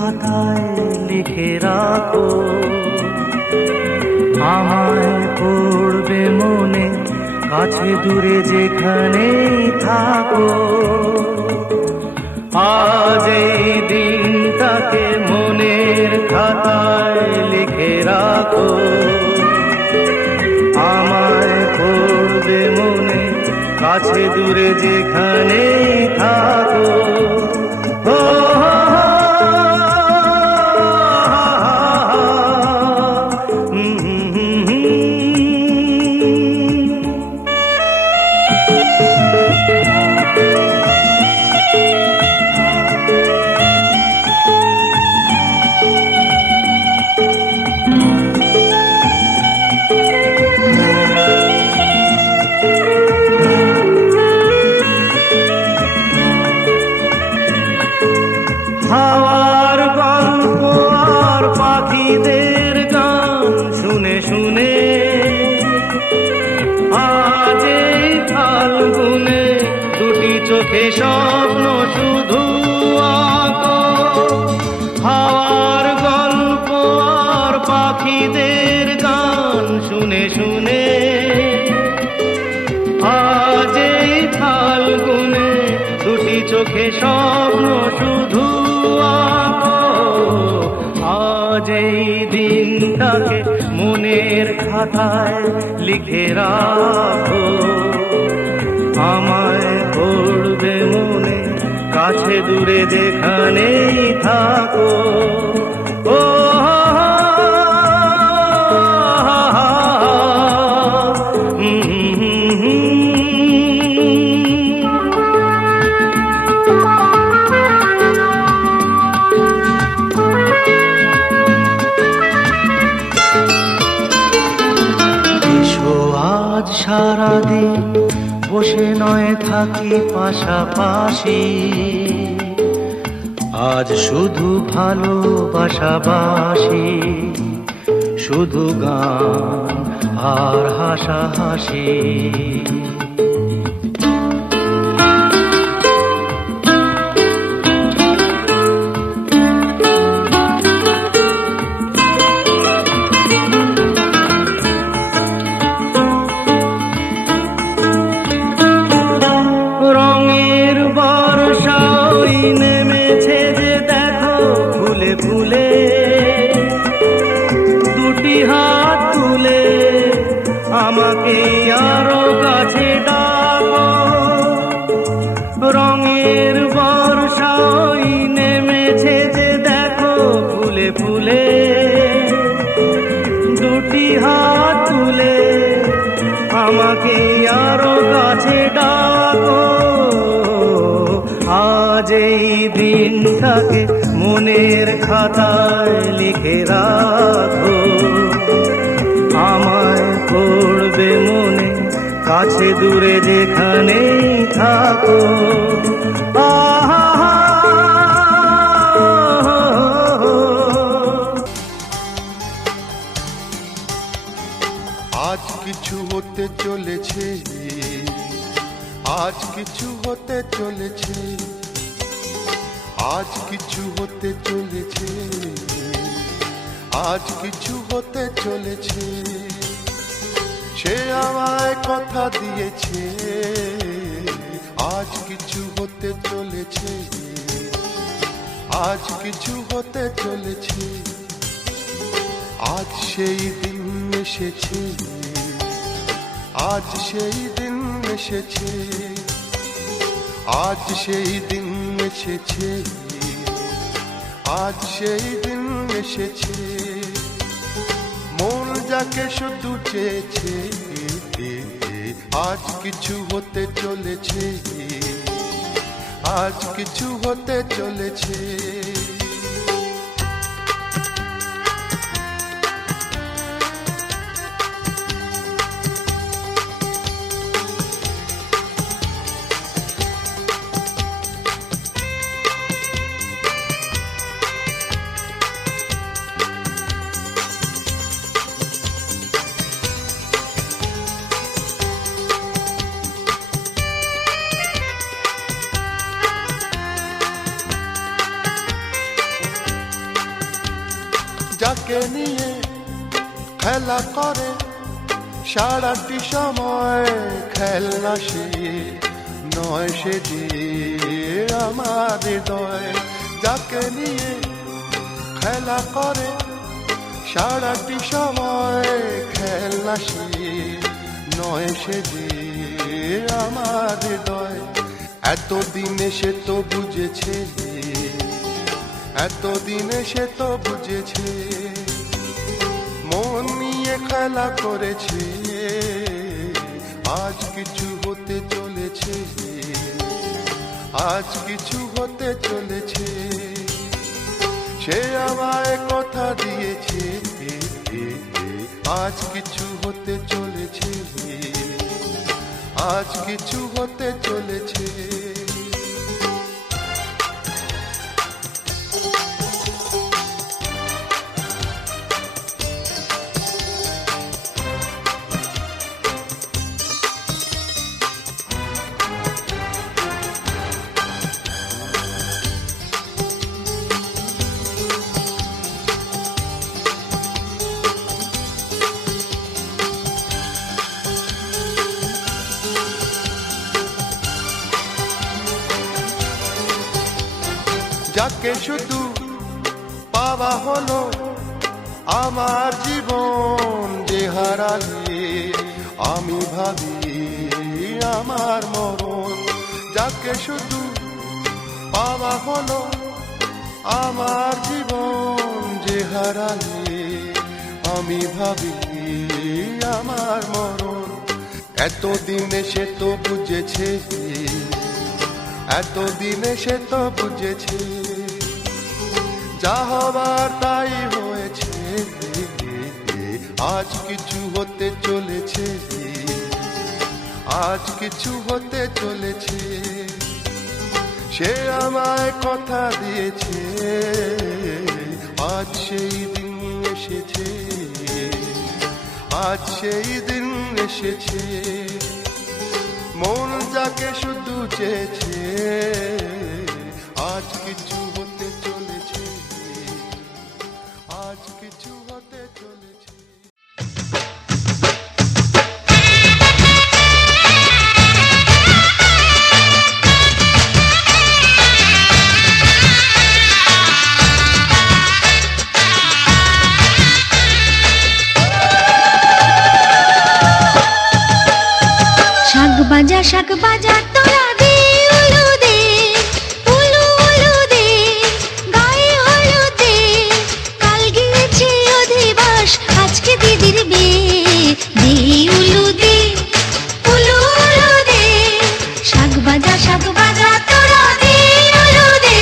খাতায় লিখে রাখো, আমায় পড়বে মনে, কাছে দূরে যেখানেই থাকো। আজ এই দিনটাকে মনের খাতায় লিখে রাখো, আমায় পড়বে মনে, কাছে দূরে যেখানেই থাকো। হাওয়ার গল্প আর পাখিদের গান শুনে শুনে আজ এই ফাল্গুনে দুটি চোখে স্বপ্ন শুধু আঁকো। হাওয়ার গল্প আর পাখিদের গান শুনে শুনে আজ এই ফাল্গুনে দুটি চোখে স্বপ্ন শুধু আঁকো। আজ এই দিনটাকে মনের খাতায় লিখে রাখো, আমায় পড়বে মনে, কাছে দূরে যেখানেই থাকো। ও আজ সারাদিন বসে নয় থাকি পাশাপাশি, আজ শুধু ভালোবাসাবাসি, শুধু গান আর হাসাহাসি। নেমেছে যে দেখো ফুলে ফুলে, দুটি হাত তুলে আমাকে আরো কাছে ডাকো। রঙের বর্ষা নেমেছে যে দেখো ফুলে ফুলে, দুটি হাত তুলে আমাকে আরো কাছে ডাকো। আজ এই দিনটাকে মনের খাতায় লিখে রাখো, আমায় পড়বে মনে, কাছে দূরে যেখানেই থাকো। আজ কিছু হতে চলেছে, আজ কিছু হতে চলেছে, আজ কিছু হতে চলেছে, আজ কিছু হতে চলেছে। সে আমায় কথা দিয়েছে, আজ কিছু হতে চলেছে, আজ কিছু হতে চলেছে। আজ সেই দিন এসেছে, আজ সেই দিন এসেছে, আজ সেই দিন এসেছে, আজ সেই দিন এসেছে। মন যাকে শুধু চেয়েছে, আজ কিছু হতে চলেছে, আজ কিছু হতে চলেছে। যাকে নিয়ে খেলা করে সারাটি সময় খেলনা সে নয়, সে যে আমার হৃদয়। যাকে নিয়ে খেলা করে সারাটি সময় খেলনা সে নয়, সে যে আমার হৃদয়। এতদিনে সে তো বুঝেছে, এতদিনে সে তো বুঝেছে, মন নিয়ে খেলা করেছে। আজ কিছু হতে চলেছে, আজ কিছু হতে চলেছে। সে আমায় কথা দিয়েছে, আজ কিছু হতে চলেছে, আজ কিছু হতে চলেছে। যাকে শুধু পাওয়া হলো আমার জীবন, যে হারালে আমি ভাবি আমার মরণ। যাকে শুধু পাওয়া হলো আমার জীবন, যে হারালে আমি ভাবি আমার মরণ। এতদিনে সে তো বুঝেছে, এতদিনে সে তো বুঝেছে, যা হবার তাই হয়েছে। আজ কিছু হতে চলেছে, আজ কিছু হতে চলেছে। সে আমায় কথা দিয়েছে, আজ সেই দিন এসেছে, আজ সেই দিন এসেছে। মন যাকে শুধু চেয়েছে, আজ কিছু হতে চলেছে, আজ কিছু হতে চলেছে। শাক বাজা তোরা দে উলু দে, উলু উলু দে, গায়ে হলু দে। কাল গিয়েছে অধিবাস, আজকে দিদির বিয়ে। দে উলু দে, উলু উলু দে, শাক বাজা তোরা দে উলু দে।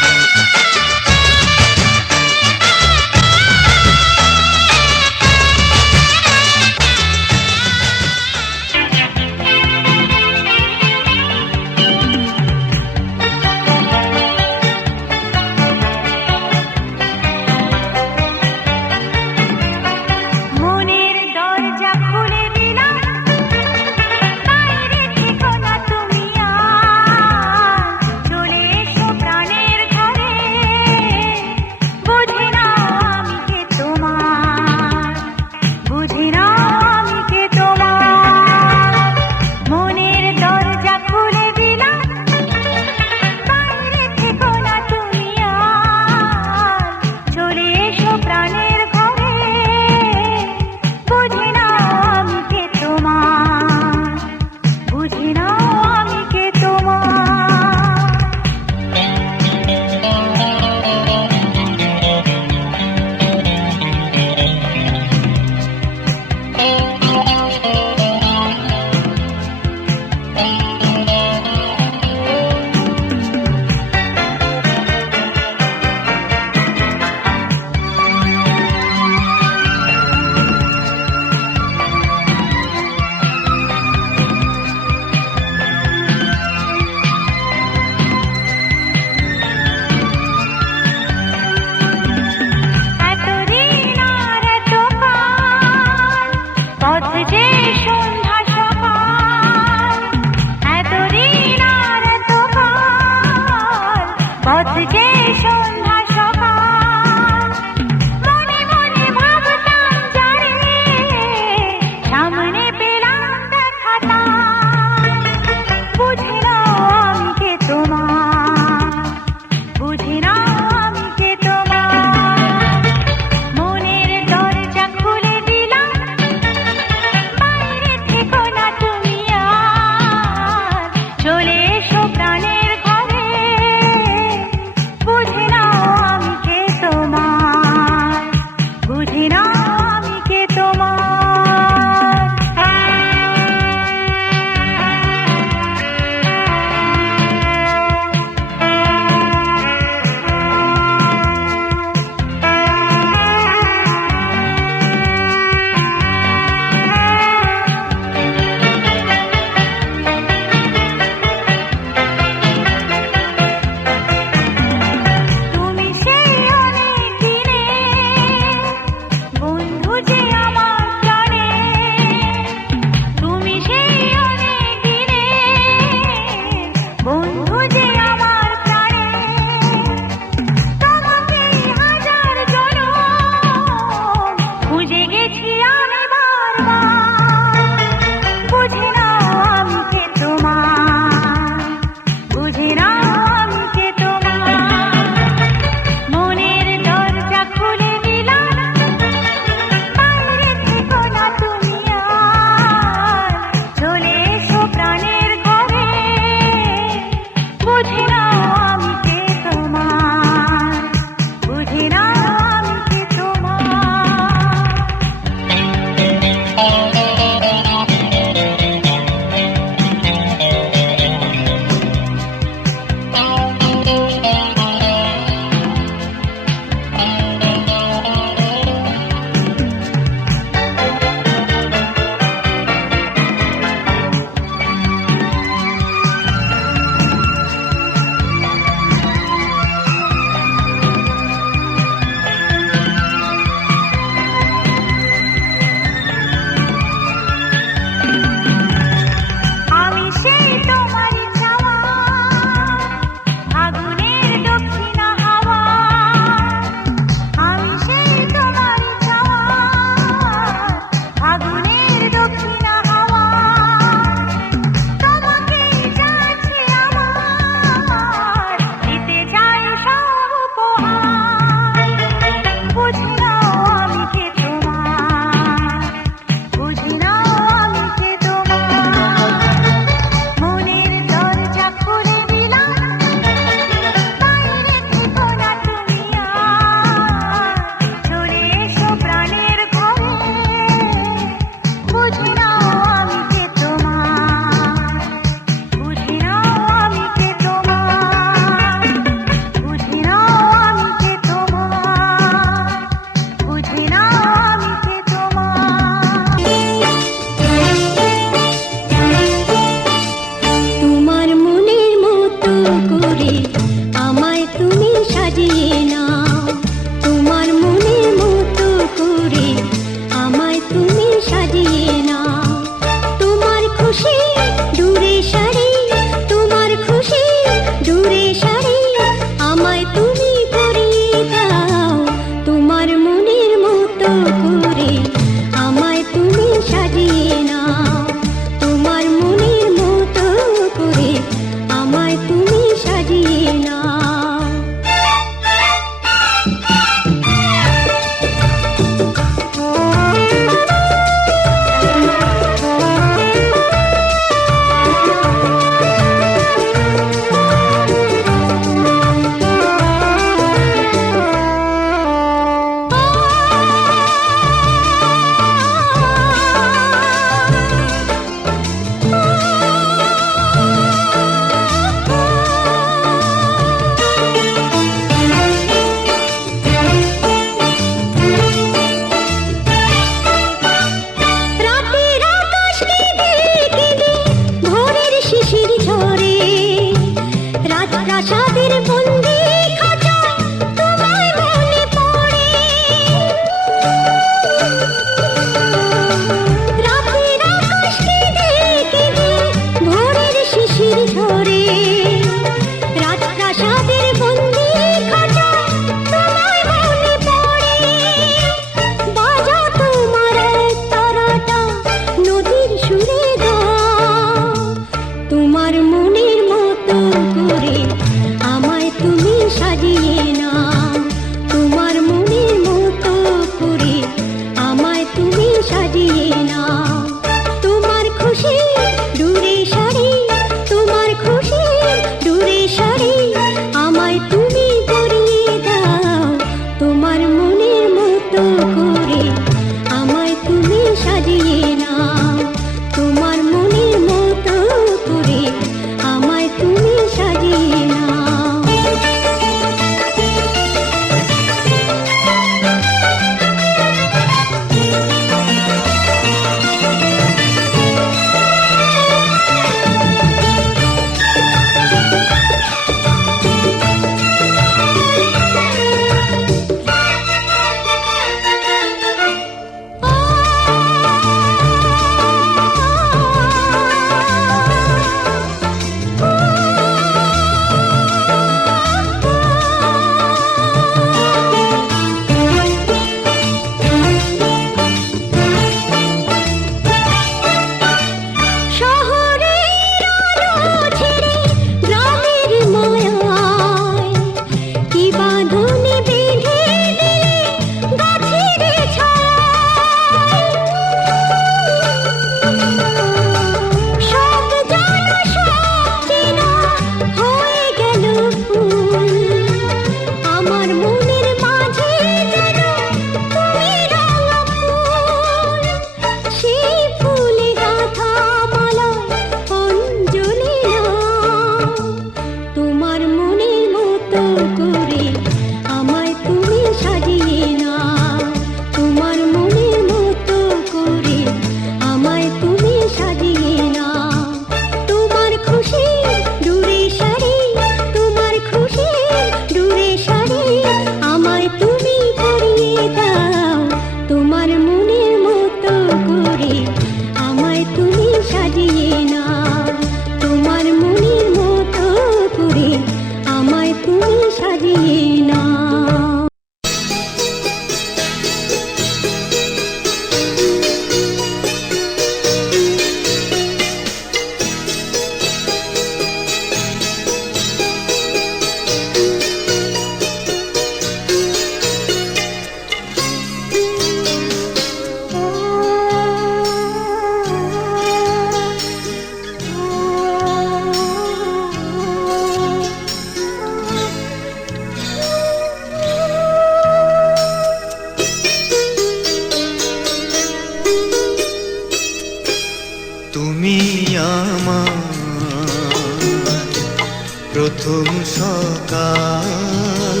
প্রথম সকাল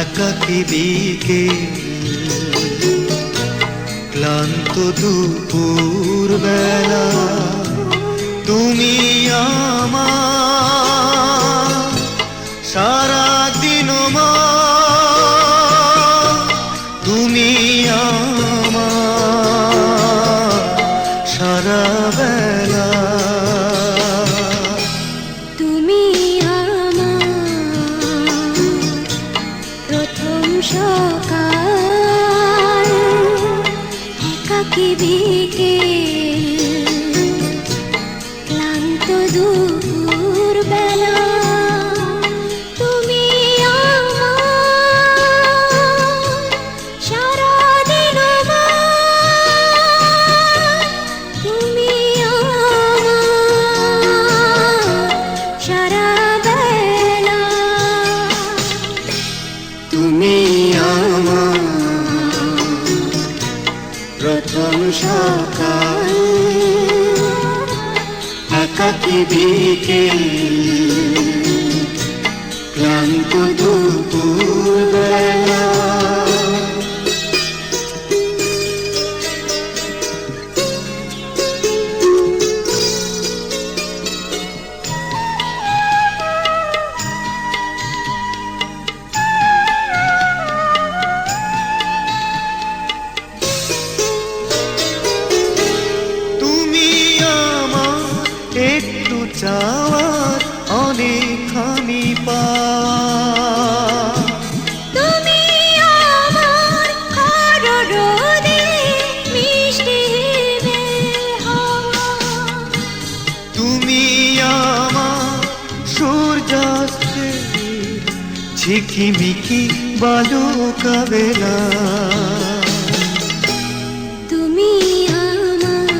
একাকী বিকেল ক্লান্ত দুপুর বেলা তুমি আমার সারা দিন তুমি আমার সারা বেলা তুমি আমার প্রথম সকাল একাকী বিকেল ক্লান্ত দুপুর বেলা তুমি আমার সারা দিন তুমি আমার সারা বেলা তুমি আমার প্রথম সকাল একাকী বিকেল ক্লান্ত দুপুর বেলা তুমি আমার একটু চাওয়ার অনেকখানি পাওয়া তুমি আমার রোদে মিষ্টি বেল হাওয়া তুমি আমার সূর্যাস্তে ঝিকিমিকি বালুকা বেলা তুমি আমার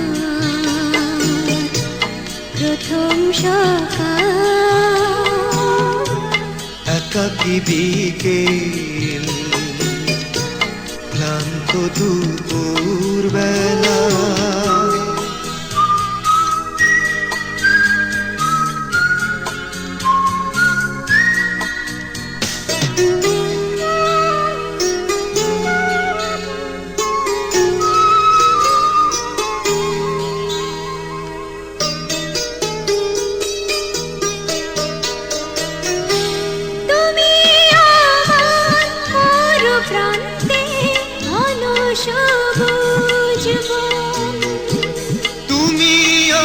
প্রথম সকাল একাকী বিকেল ক্লান্ত দুপুর বেলা তুমি আমার মরু প্রান্তে ঘন সবুজ বন তুমি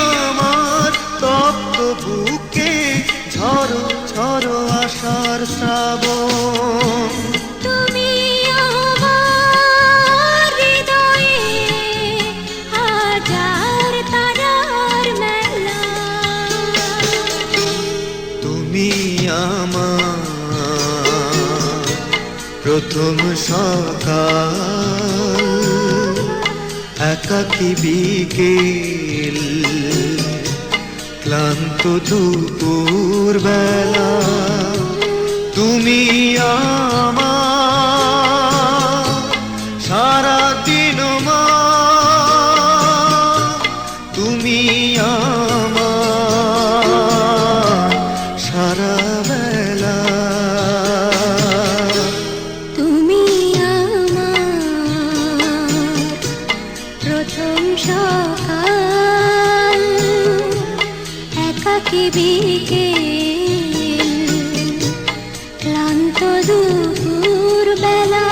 আমার তপ্ত বুকে ঝড়ো ঝড়ো আশার শ্রাবণ তুমি আমার হৃদয়ে হাজার তারার মেলা তুমি আমার প্রথম সকাল একাকী বিকেল ক্লান্ত দুপুর বেলা তুমি আমার সারা দিন তুমি আমার সারা বেলা তুমি আমার প্রথম সকাল একাকী বিকেল ক্লান্ত দুপুর বেলা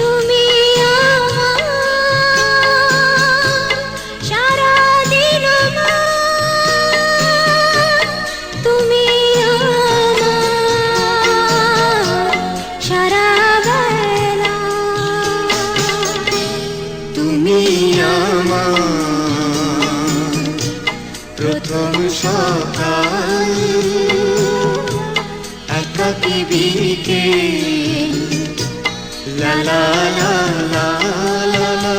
তুমি আমার সারা দিন তুমি আমার সারা বেলা তুমি আমার প্রথম সকাল একাকী বিকেল লা লা লা লা লা লা।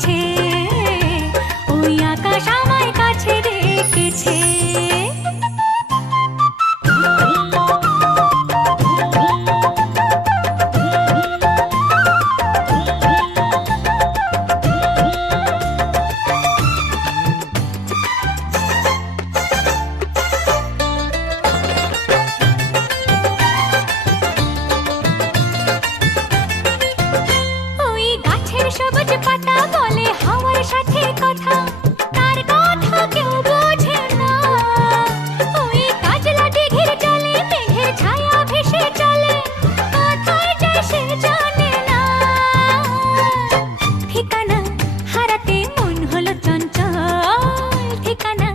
ডেকেছে, ওই আকাশ আমায় কাছে ডেকেছে। ওই গাছের সবুজ পাতা বলে হাওয়ার সাথে কথা, তার কথা কেউ বোঝে না। ওই কাজলা দিঘির জলে মেঘের ছায়া ভেসে চলে, কোথায় যায় সে জানে না। ঠিকানা হারাতে মন হলো চঞ্চল, ঠিকানা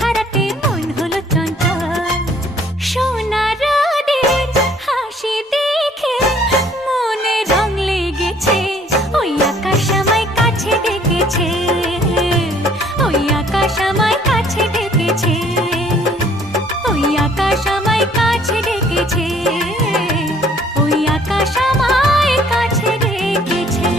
হারাতে মন হলো চঞ্চল। সোনা রোদের হাসি দেখে মনে রং লেগেছে, ওই আকাশ আমায় কাছে ডেকেছে, ওই আকাশ আমায় কাছে ডেকেছে, ওই আকাশ আমায় কাছে ডেকেছে, ওই আকাশ আমায় কাছে ডেকেছে।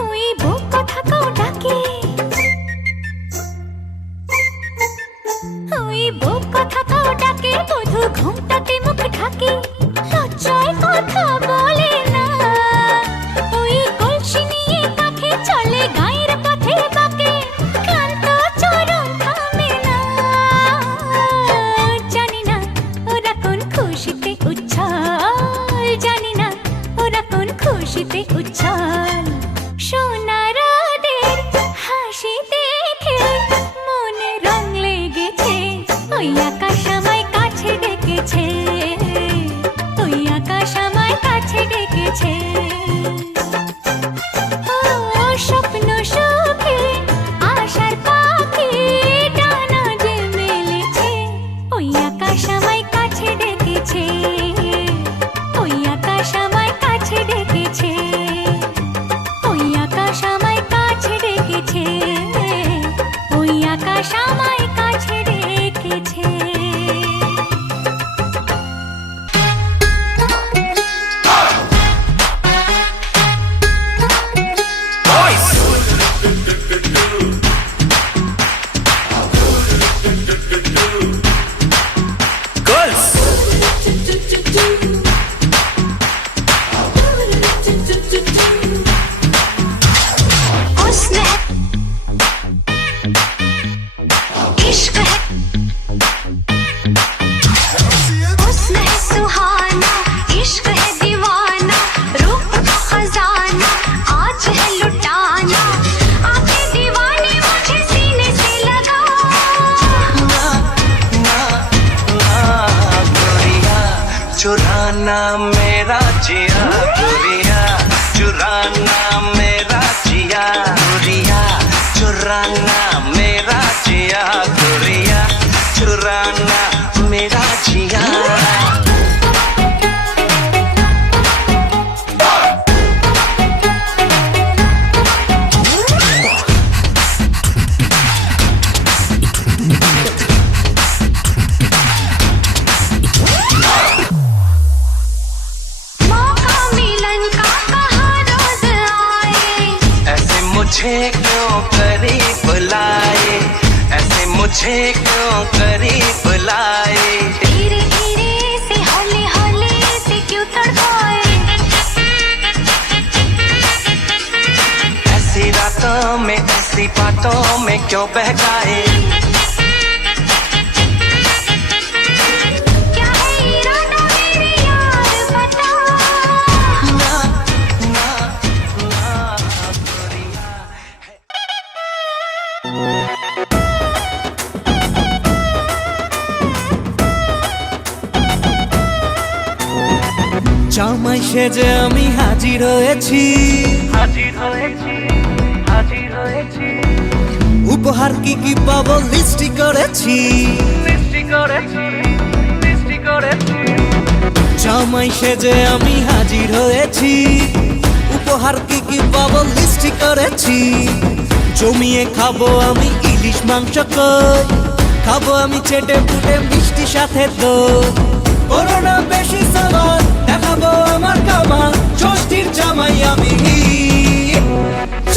ওই বুক কথাটাও ডাকে, ওই বুক কথাটাও ডাকে, বধূ ঘুমটাতে মুখ ঢাকে, লজ্জায় কথা বলে না। ওই কলসি নিয়ে কাঁখে চলে গায়ের পথে বাঁকে, ক্লান্ত চরণ থামে না। জানি না ওরা কোন খুশিতে উচ্ছল, জানি না ওরা কোন খুশিতে উচ্ছল। সোনা রোদের হাসি দেখে মনে রং লেগেছে, ওই আকাশ আমায় কাছে ডেকেছে, ওই আকাশ আমায় কাছে ডেকেছে। ও স্বপ্ন সুখে আশার পাখি ডানা যে মেলেছে, ওই আকাশ আমায় কাছে ডেকেছে, ওই আকাশ আমায় কাছে ডেকেছে, ওই আকাশ আমায় কাছে ডেকেছে, ওই আকাশ আমায় কাছে ডেকেছে। हुस्न है, इश्क है, हुस्न है सुहाना, इश्क है दीवाना, रूप का खजाना आज है लुटाना। आंखें दीवानी मुझे सीने से लगा, गोरिया चुराना मेरा जिया, गोरिया चुराना मेरा जिया, गोरिया चुराना मेरा जिया, गोरिया चुराना मेरा जिया। मौका मिलन का कहाँ रोज आए, ऐसे मुझे क्यों करीब लाए, ऐसे मुझे क्यों करीब लाए। धीरे धीरे से हौले हौले से क्यों तड़पाए, ऐसी रातों में ऐसी बातों में क्यों बहकाए। क्या है इरादा मेरे यार बता, ना ना ना गोरिया জামাই সেজে আমি হাজির হয়েছি, হাজির হয়েছি, হাজির হয়েছি, উপহার কি কি পাবো লিস্টি করেছি, সৃষ্টি করেছি, সৃষ্টি করেছি। জামাই সেজে আমি হাজির হয়েছি, উপহার কি কি পাবো লিস্টি করেছি। জমিয়ে খাবো আমি ইলিশ মাংস কই, খাবো আমি চেটে পুটে মিষ্টি সাথে দই। করোনা বেশি সামান দেখাবো আমার কামাল, ষষ্ঠীর জামাই আমি,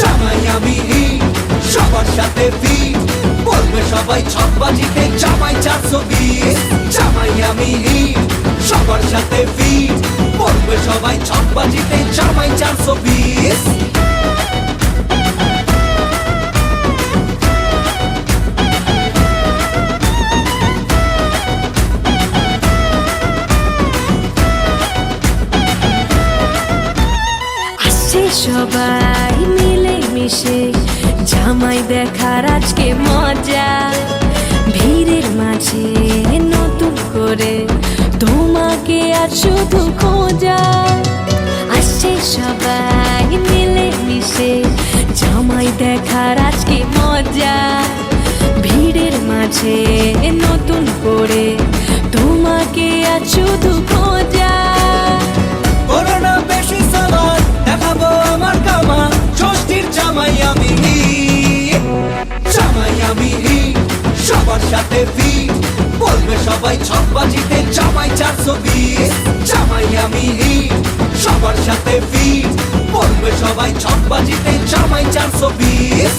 জামাই আমি সবার সাথে ফিট, বলবে সবাই ছকবাজিতে জামাই 420। জামাই আমি সবার সাথে ফিট, বলবে সবাই ছকবাজিতে জামাই 420। আসছে সবাই মিলে মিশে, জামাই দেখার আজকে মজা। ভিড়ের মাঝে নতুন করে তোমাকে আজ শুধু খোঁজা। আসছে সবাই মিলে মিশে, জামাই দেখার আজকে মজা। ভিড়ের মাঝে নতুন করে তোমাকে আজ শুধু খোঁজা। করোনা বেশি সামান দেখাবো আমার কামাল, ষষ্ঠীর জামাই আমি, জামাই আমি সবার সাথে ফিট, বলবে সবাই ছকবাজিতে জামাই 420। জামাই আমি সবার সাথে ফিট, বলবে সবাই ছকবাজিতে জামাই 420।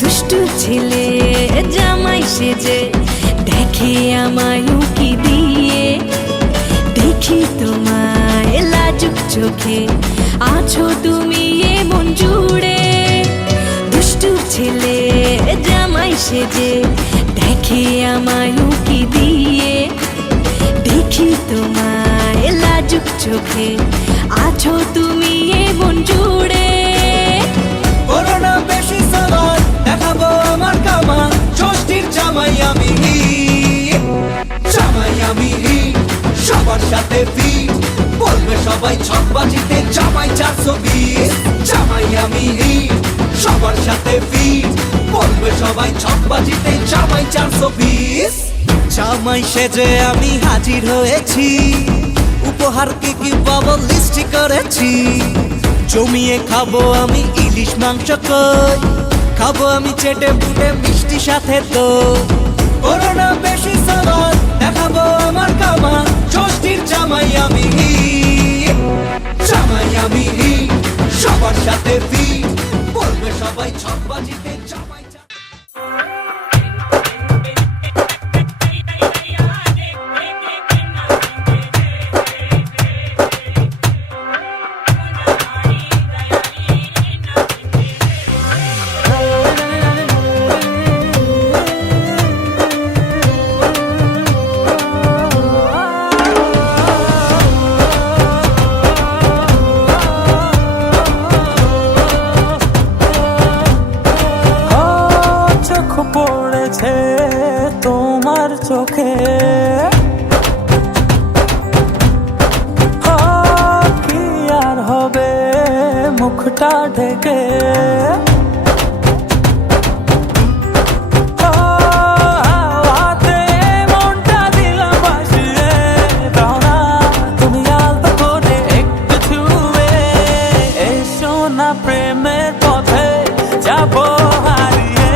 দুষ্টু ছেলে জামাই সেজে দেখে আমায় উকি দিয়ে। দেখি তোমায় লাজুক চোখে, আছো তুমি এমন জুড়ে। দুষ্টু ছেলে জামাই সেজে দেখে আমায় উকি দিয়ে। দেখি তোমায় লাজুক চোখে, আছো তুমি এমন জুড়ে। করোনা বেশি সামান দেখাবো আমার কামাল, ষষ্ঠীর জামাই আমি, জামাই আমি সবার সাথে ফিট, বলবে সবাই ছকবাজিতে জামাই 420। জামাই আমি সবার সাথে ফিট, বলবে সবাই ছকবাজিতে জামাই 420। জামাই সেজে আমি হাজির হয়েছি, উপহার কি কি পাবো লিস্টি করেছি। জমিয়ে খাবো আমি ইলিশ মাংস কই, খাবো আমি চেটে পুটে মিষ্টি সাথে দই। করোনা বেশি সামান দেখাবো আমার কামাল, ষষ্ঠীর জামাই আমি, জামাই আমি সবার সাথে ফিট, বলবে সবাই ছকবাজিতে জামাই। পড়েছে তোমার চোখে, কি আর হবে মুখটা ঢেকে। মনটা দিলাম বাসিয়ে, দাও না তুমি আলতো করে একটু ছুঁয়ে। এসো না প্রেমের পথে যাবো হারিয়ে।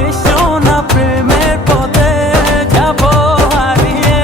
এসো না প্রেমের পথে যাবো হারিয়ে।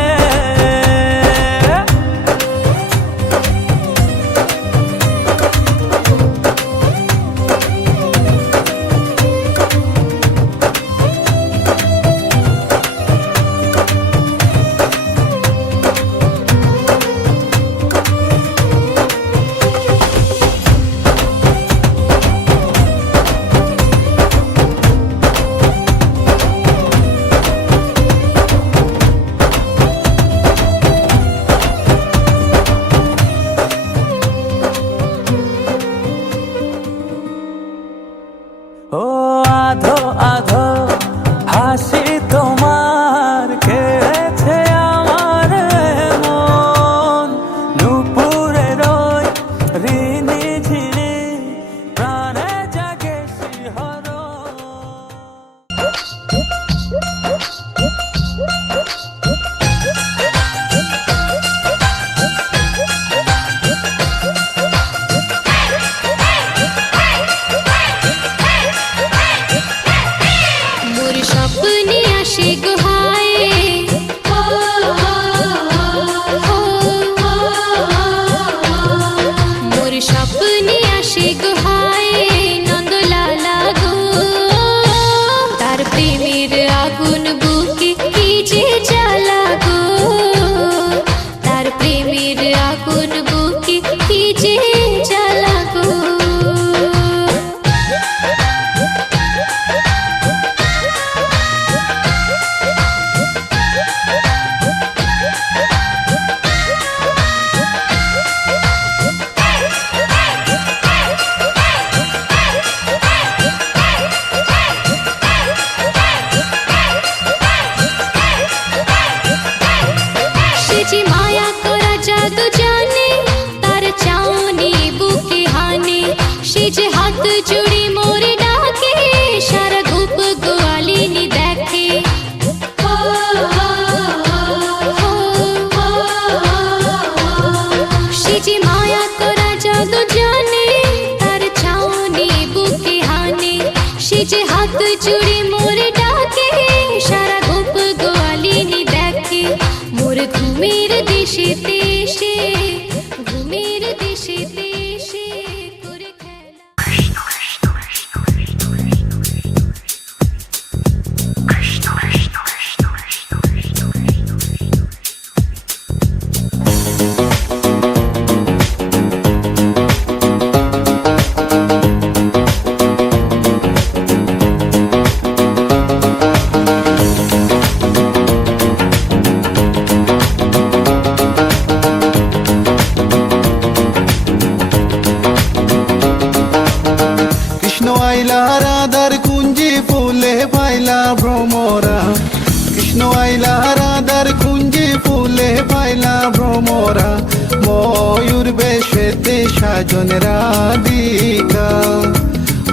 সাজন রাধিকা,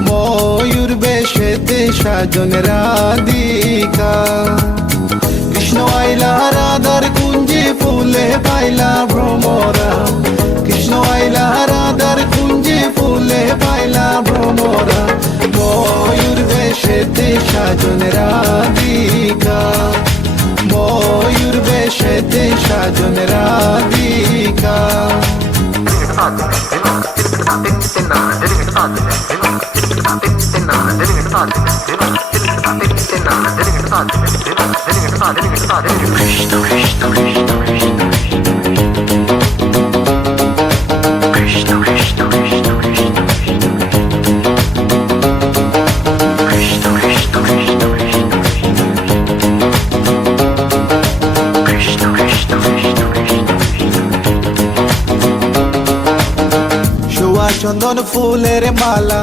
ময়ূর বেশেতে সাজন রাধিকা। কৃষ্ণ আইলা রাধার কুঞ্জে ফুলে পাইলা ভ্রমরা, কৃষ্ণ আইলা রাধার কুঞ্জে ফুলে পাইলা ভ্রমরা। ময়ূর বেশেতে সাজন রাধিকা, ময়ূর বেশেতে সাজন রাধিকা। চন্দন ফুলের মালা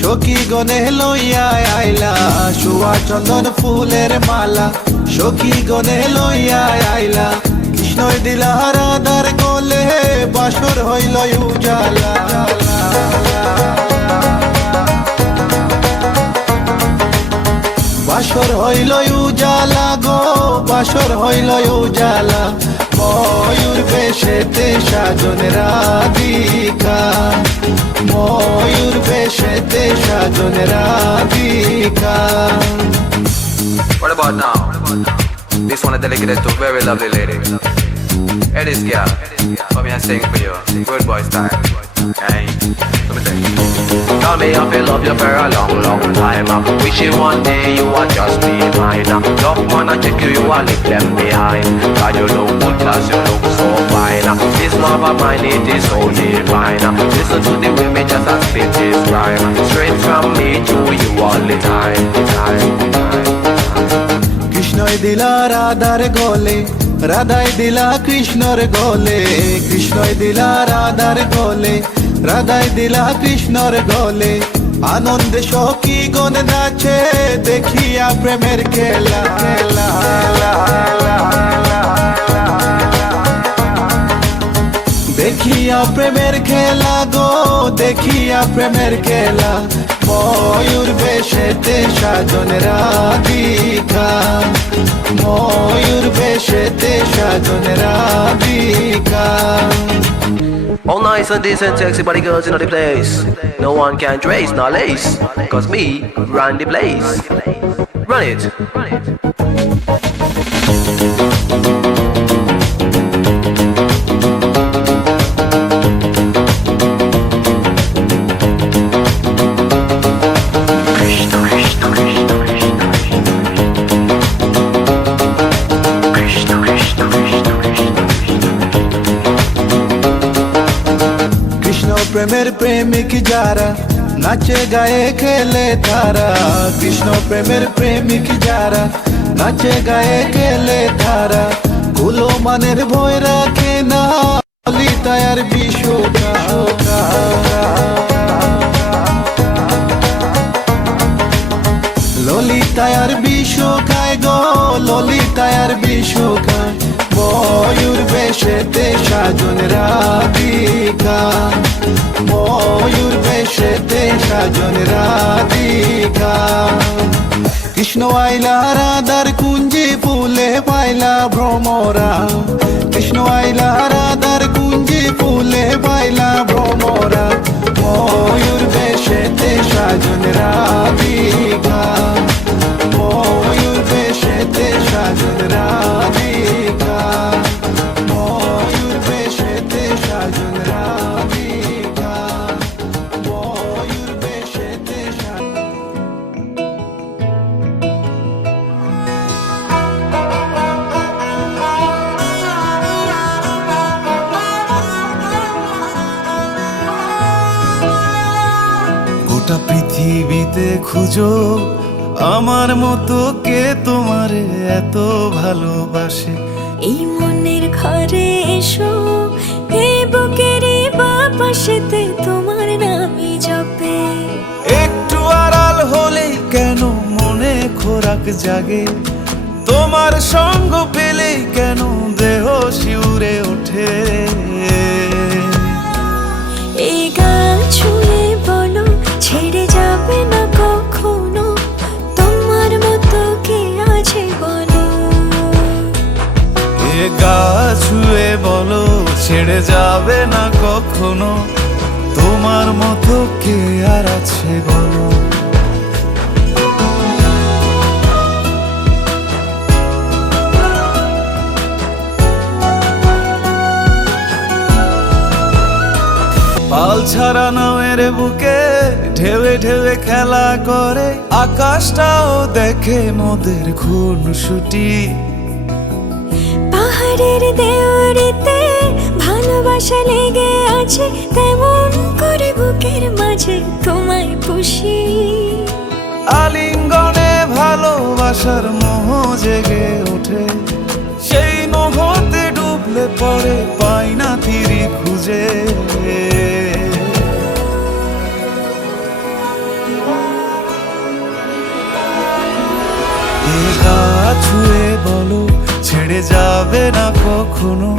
সখী গনে লইয়া আইলা, সুয়া চন্দন ফুলের মালা সখী গনে লইয়া আইলা। কৃষ্ণই দিলা রাধার গলে বাসর হইল উজালা, বাসর হইল উজালা গো, বাসর হইল উজালা। ময়ূর বেশেতে সাজন রাধিকা, ময়ূর বেশেতে সাজন Radhika. What about now? This one is dedicated to a very lovely lady. It is girl. Come here and sing for you. Good boy style. Hey, let me sing. Tell me I feel love you for a long, long time. Wishing one day you would just be mine. Love man, I check you, you are leave them behind. God, you look good, cause you look so fine. This love of mine, it is so divine. Listen to the way me just a spit this rhyme. Straight from me to you all the time. কৃষ্ণই দিলা রাধার গলে, রাধাই দিলা কৃষ্ণর গলে, কৃষ্ণই দিলা রাধার গলে, রাধাই দিলা কৃষ্ণর গলে। আনন্দে সখী গণ নাচে দেখিয়া প্রেমের খেলা, দেখিয়া প্রেমের খেলা গো, দেখিয়া প্রেমের খেলা। ময়ূর বেশেতে সাজন রাধিকা, ময়ূর বেশেতে সাজন Radhika. All nice and decent, sexy body girls in the place. No one can trace, nor lace. Cause me run the place. Run it. প্রেমের প্রেমিক যারা নাচে গায়ে খেলে তারা, কৃষ্ণ প্রেমের প্রেমিক যারা নাচে গায়ে খেলে তারা। কুলো মানের ভয় রাখে না ললিতায়ার বিশ্বকা, ললিতায়ার বিশ্বকায় গো, ললিতায়ার বিশ্বকায়। ময়ূর বেশেতে সাজন রাধিকা, ময়ূর বেশেতে সাজন রাধিকা। কৃষ্ণ আইলা রাধার কুঞ্জে ফুলে পাইলা ভ্রমরা, কৃষ্ণ আইলা রাধার কুঞ্জে ফুলে পাইলা ভ্রমরা। ময়ূর বেশেতে সাজন রাধিকা, ময়ূর বেশেতে সাজন রাধিকা, ময়ূর বেশেতে সাজন রাধিকা, ময়ূর বেশেতে সাজন। গোটা পৃথিবীতে খুঁজো আমার মতো কে তোমারে এত ভালোবাসে। এই মনের ঘরে এসো, এই বুকের বাপাশেতে তোমার নামই জপে। একটু আড়াল হলেই কেন মনে খোরাক জাগে, তোমার সঙ্গ পেলেই কেন দেহ শিউরে ওঠে। এই গা ছুঁয়ে বলো ছেড়ে যাবে না কখনো, তোমার মতো কে আর আছে বলো। পাল ছাড়া নামের বুকে ঢেউে ঢেউে খেলা করে, আকাশটাও দেখে মোদের খুনসুটি। পাহাড়ের দেওয়ারিতে ভালোবাসা লেগে আছে, তেমন করে বুকের মাঝে তোমায় পুষি। আলিঙ্গনে ভালোবাসার মোহ জেগে ওঠে, সেই মোহতে ডুবলে পরে পাই না তীরে খুঁজে। এ গা ছুঁয়ে বলো ছেড়ে যাবে না কখনো,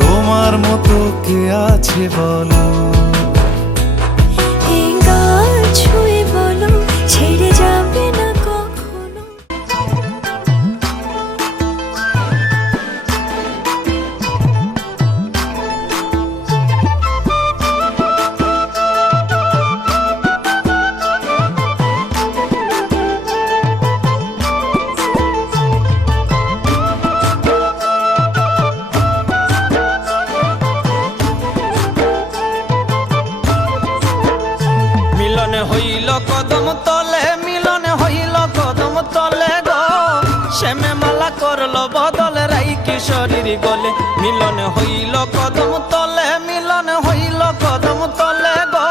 তোমার মতো কে আছে বলো। এই গা ছুঁয়ে বলো ছেড়ে যাবে না কখনো। মিলনে হইল কদম তলে, মিলনে হইল কদম তলে গো, শ্যামে মালা করলো বদল রাই কিশোরীর গলে। মিলনে হইল কদম তলে, মিলনে হইল কদম তলে গো,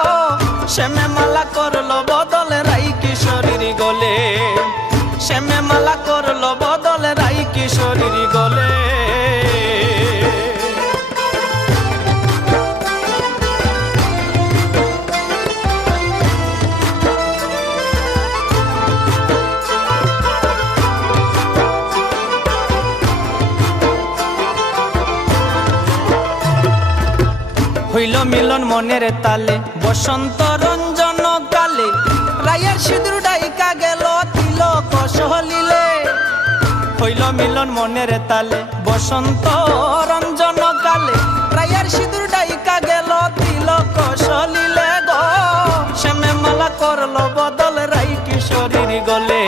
শ্যামে মালা করলো বদল রাই কিশোরীর গলে। শ্যামে মালা করলো বদল রাই কিশোরীর গলে। হইল মিলন মনের তালে, বসন্ত রঞ্জন কালে, রায়ের সিঁদুর ডাইকা গেল তিলক সহলিলে। হইল মিলন মনের তালে, বসন্ত রঞ্জন কালে, রায়ের সিঁদুর ডাইকা গেল তিলক সহলিলে গো, শ্যামে মালা করলো বদল রাই কিশোরীর গলে।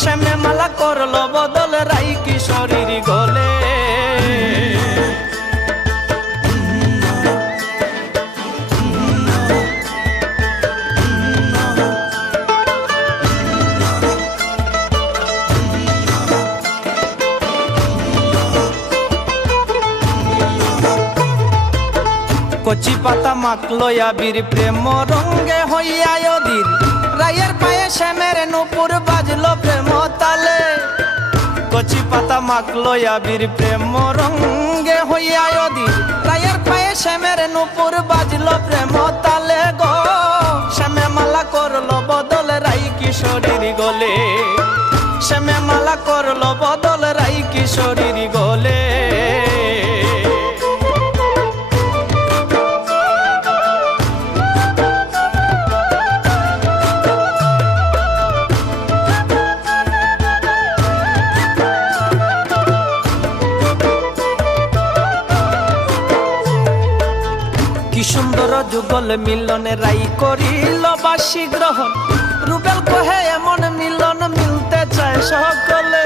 শ্যামে মালা করলো বদল রাই কিশোরীর গলে। কচি পাতা মাখলো আবির প্রেম রঙ্গে হইয়া অধীর, রায়ের পায়ে শ্যামের নূপুর বাজলো প্রেম তালে। কচি পাতা মাখলো আবির প্রেম রঙ্গে হইয়া অধীর, রায়ের পায়ে শ্যামের নূপুর বাজলো প্রেম তালে গো, শ্যামে মালা করলো বদল রাই কিশোরীর গলে। শ্যামে মালা করলো বদল রাই কিশোরীর গলে। কি সুন্দর যুগল মিলনে রাই করিল বাসী গ্রহণ, রুবেল কহে এমন মিলন মিলতে চায় সকলে।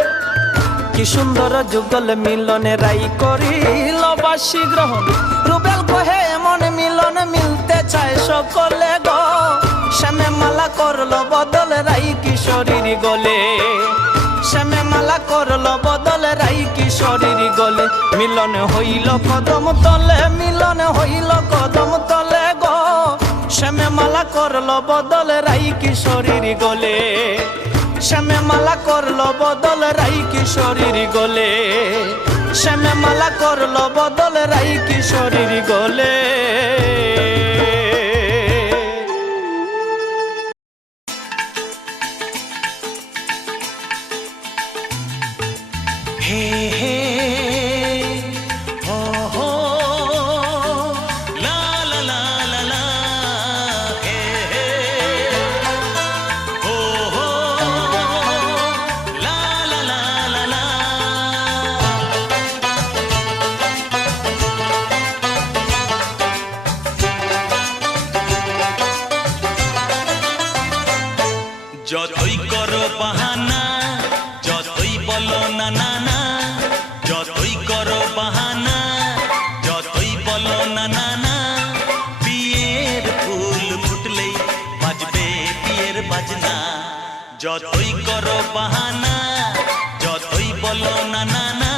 কি সুন্দর যুগল মিলনে রাই করিল বাসী গ্রহণ, রুবেল কহে এমন মিলন মিলতে চায় সকলে গো, শ্যামে মালা করলো বদল রাই কিশোরীর গলে। শ্যামে মালা করলো বদল রাই কিশোরীর গলে। মিলন হইল কদম তলে, মিলন হইল কদম তলে গো, শ্যামে মালা করলো বদল রাই কিশোরীর গলে। শ্যামে মালা করলো বদল রাই কিশোরীর গলে। শ্যামে মালা করলো বদল রাই কিশোরীর গলে। যতই করো বাহানা যতই বলো না না না বিয়ের ফুল ফুটলেই বাজবে বিয়ের বাজনা যতই করো বাহানা যতই বলো না না না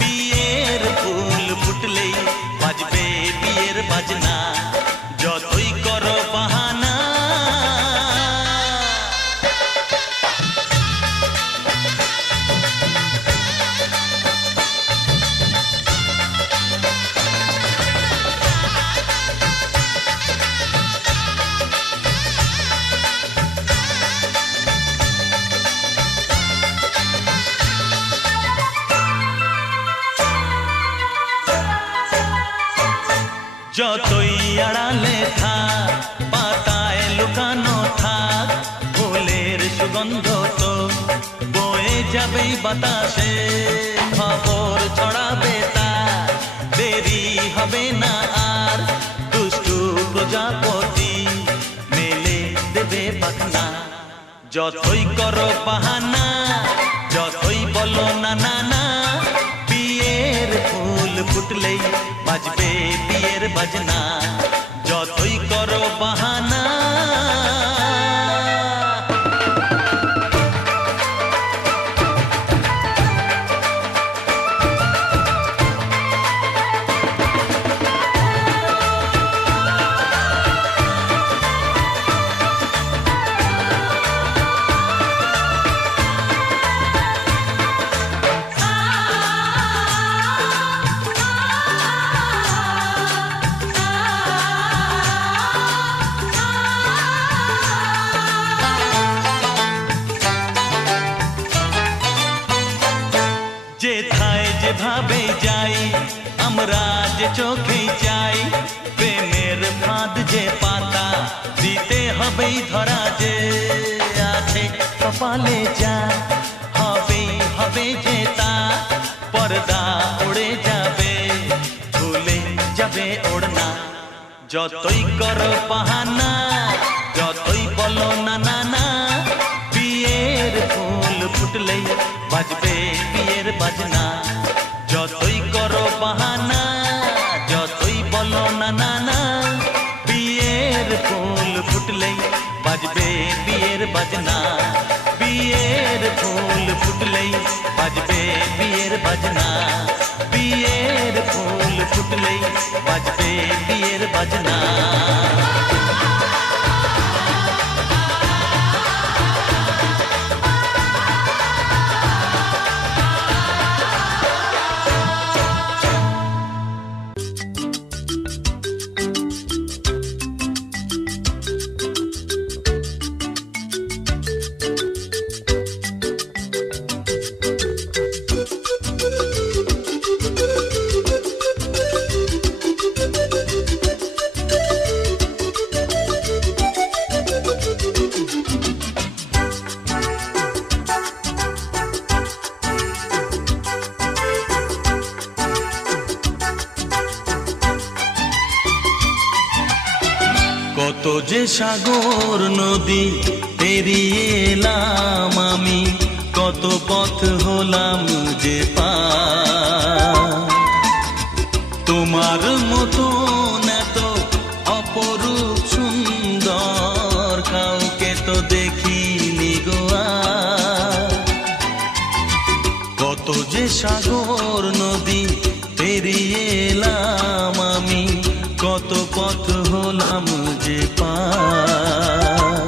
বিয়ের ফুল ফুটলেই বাজবে বিয়ের বাজনা যতই করো বাহানা যতই আড়ালে থাক পাতায় লুকানো থাক ফুলের সুগন্ধ তো বয়ে যাবেই বাতাসে খবর ছড়াবে তার দেরি হবে না আর দুষ্টু প্রজাপতি মেলে দেবে পাখনা যতই করো বাহানা যতই বলো না না না বিয়ের ফুল ফুটলেই বাজবে বিয়ের বাজনা যতই করো বাহানা যেথায় যেভাবে যাই আমরা যে চোখেই চাই প্রেমের ফাঁদ যে পাতা দিতে হবেই ধরা যে আছে কপালে যা হবেই হবে যে তা পর্দা উড়ে যাবে ভুলে যাবে ওড়না যতই করো বাহানা যতই বলো না না না বিয়ের ফুল ফুটলেই বাজবে বিয়ের বাজনা যতই করো বাহানা যতই বলো না না না বিয়ের ফুল ফুটলেই বাজবে বিয়ের বাজনা বিয়ের ফুল ফুটলেই বাজবে বিয়ের বাজনা বিয়ের ফুল ফুটলেই বাজবে বিয়ের বাজনা কত যে সাগর নদী পেরিয়ে এলাম আমি কত পথ হলাম যে পার তোমার মতো এত অপরূপ সুন্দর কাউকে তো দেখিনি গো আর। কত যে সাগর নদী পেরিয়ে এলাম আমি কত পথ হলাম যে পার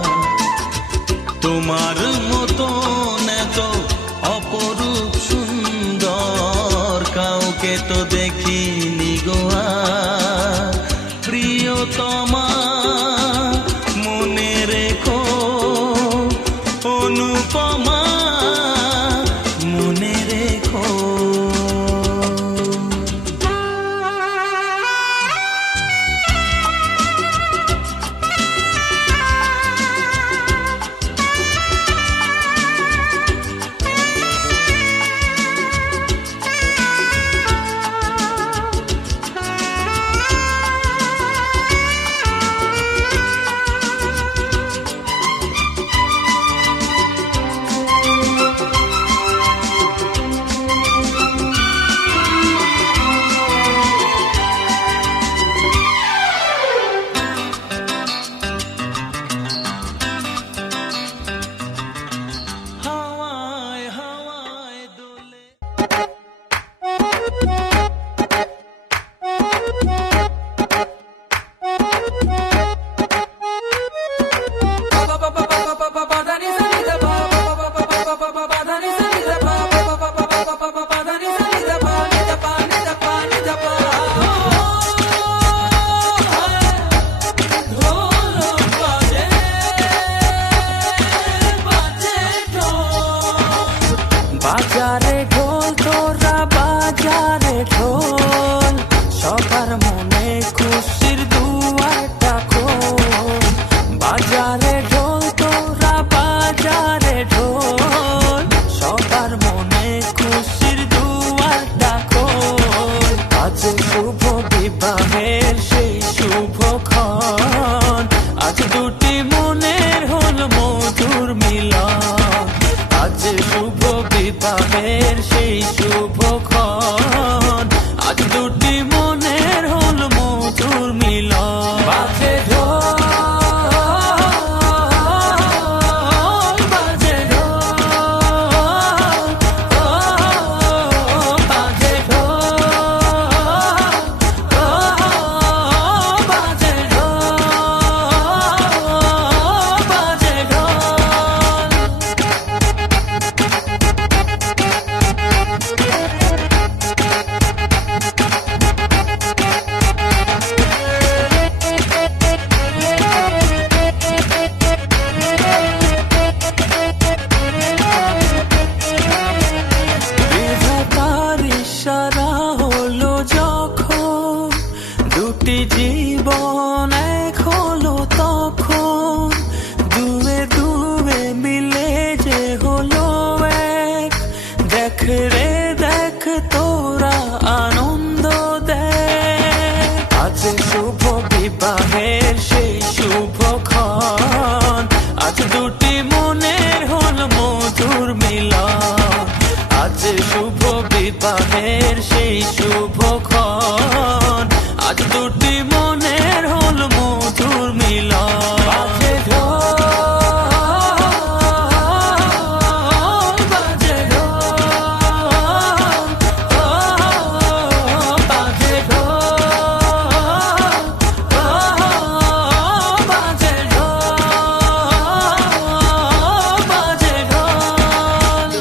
তোমার মতো এত অপরূপ সুন্দর কাউকে তো দেখিনি গো আর। প্রিয়তমা মনে রেখো অনুপমা মনে রেখো তোরা আনন্দ দেখ, আজ শুভ বিবাহের সেই শুভক্ষণ, আজ দুটি মনের হল মধুর মিলন, আজ শুভ বিবাহের সেই শুভক্ষণ, আজ দুটি মনের হল মধুর মিলন। বাজে ঢোল, বাজে ঢোল, বাজে ঢোল, বাজে ঢোল, বাজে ঢোল।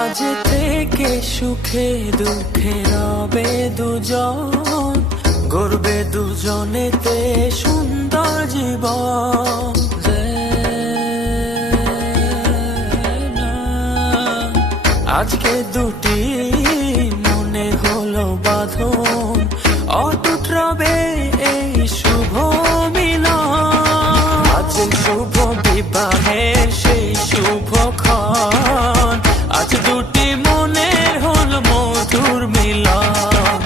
আজ থেকে সুখে দুঃখে রবে দুজন, গড়বে দুজনেতে সুন্দর জীবন। আজকে দুটি মনে হলো বাঁধন, অটুট রবে এই শুভ মিলন, আজ শুভ বিবাহের সেই শুভক্ষণ, আজ দুটি মনের হল মধুর মিলন,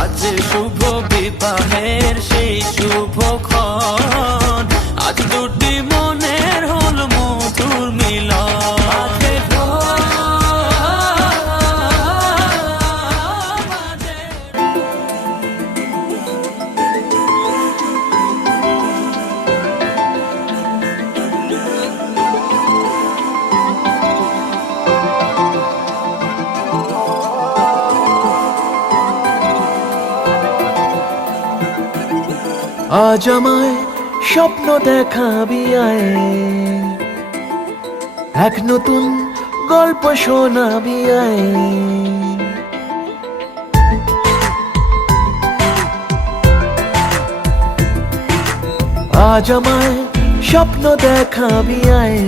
আজ শুভ বিবাহের সেই শুভক্ষণ, আজ দুটি মনের হল মধুর মিলন। বাজে ঢোল, বাজে আজ আমায় স্বপ্ন দেখাবি আয়, এক নতুন গল্প শোনাবি আয়, আজ আমায় স্বপ্ন দেখাবি আয়,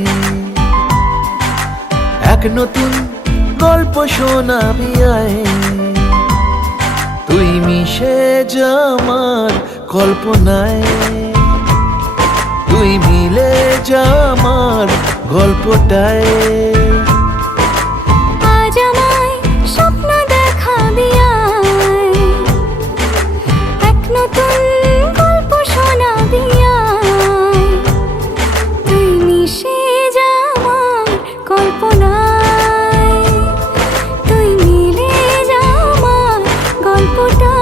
এক নতুন গল্প শোনাবি আয়, তুই মিশে যা আমার কল্পনায়, তুই মিলে যা আমার গল্পটায়। আজ আমায় স্বপ্ন দেখাবি আয়, এক নতুন গল্প শোনাবি আয়, তুই মিশে যা আমার কল্পনায়, তুই মিলে যা আমার গল্পটায়।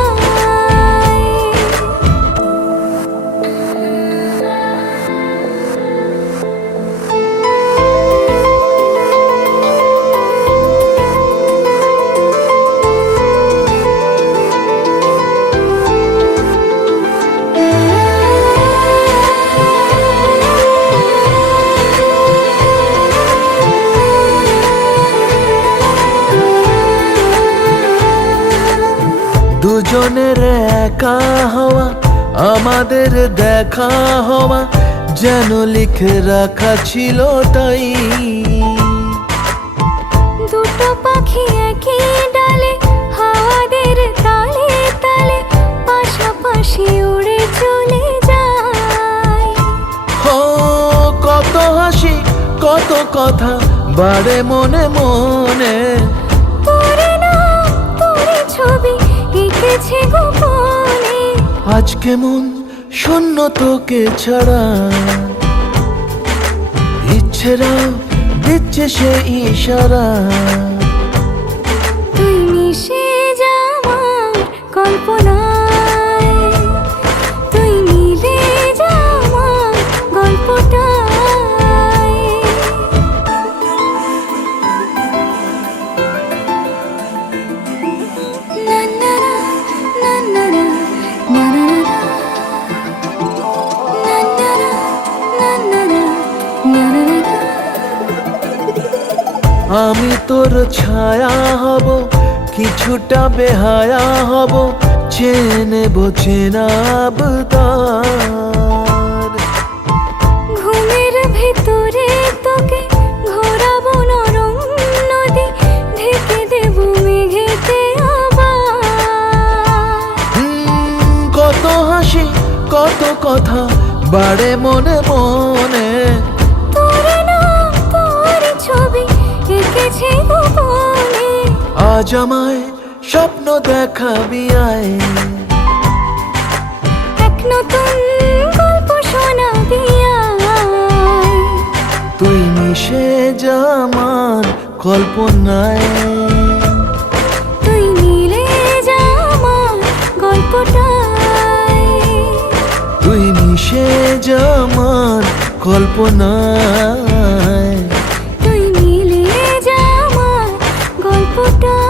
দুজনের একা হওয়া, আমাদের দেখা হওয়া যেন লিখে রাখা ছিল তাই, দুটো পাখি একই ডালে হাওয়াদের তালে তালে পাশাপাশি উড়ে চলে যায়। ও কত হাসি কত কথা বাড়ে মনে মনে, তোরে না তোরে ছবি এঁকেছে গোপনে, আজ কেমন শূন্য তোকে ছাড়া, ইচ্ছেরা দিচ্ছে সে ইশারা, তুই মিশে যা আমার কল্পনায়, তুই মিলে যা আমার গল্পটায়। না না না না না না না আমি তোর ছায়া হব, কিছুটা বেহায়া হব, চেনে নেব চেনাবতার। ঘুমের ভেতরে তো আজ আমায় স্বপ্ন দেখাবি আয় এক নতুন গল্প শোনাবি আয় তুই মিশে যা আমার কল্পনায় তুই মিলে যা আমার গল্পটায় তুই মিশে যা আমার কল্পনায় তুই মিলে যা আমার গল্পটায়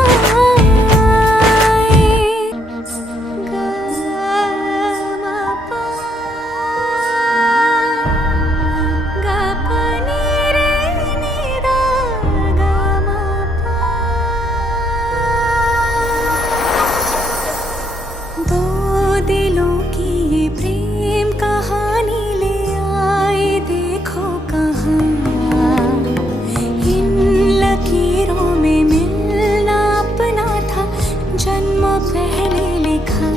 গা মা পা গা পা নি রে নি দা গা মা পা दो दिलों की ये प्रेम कहानी ले आए देखो कहाँ इन लकीरों में मिलना अपना था जन्म पहले लिखा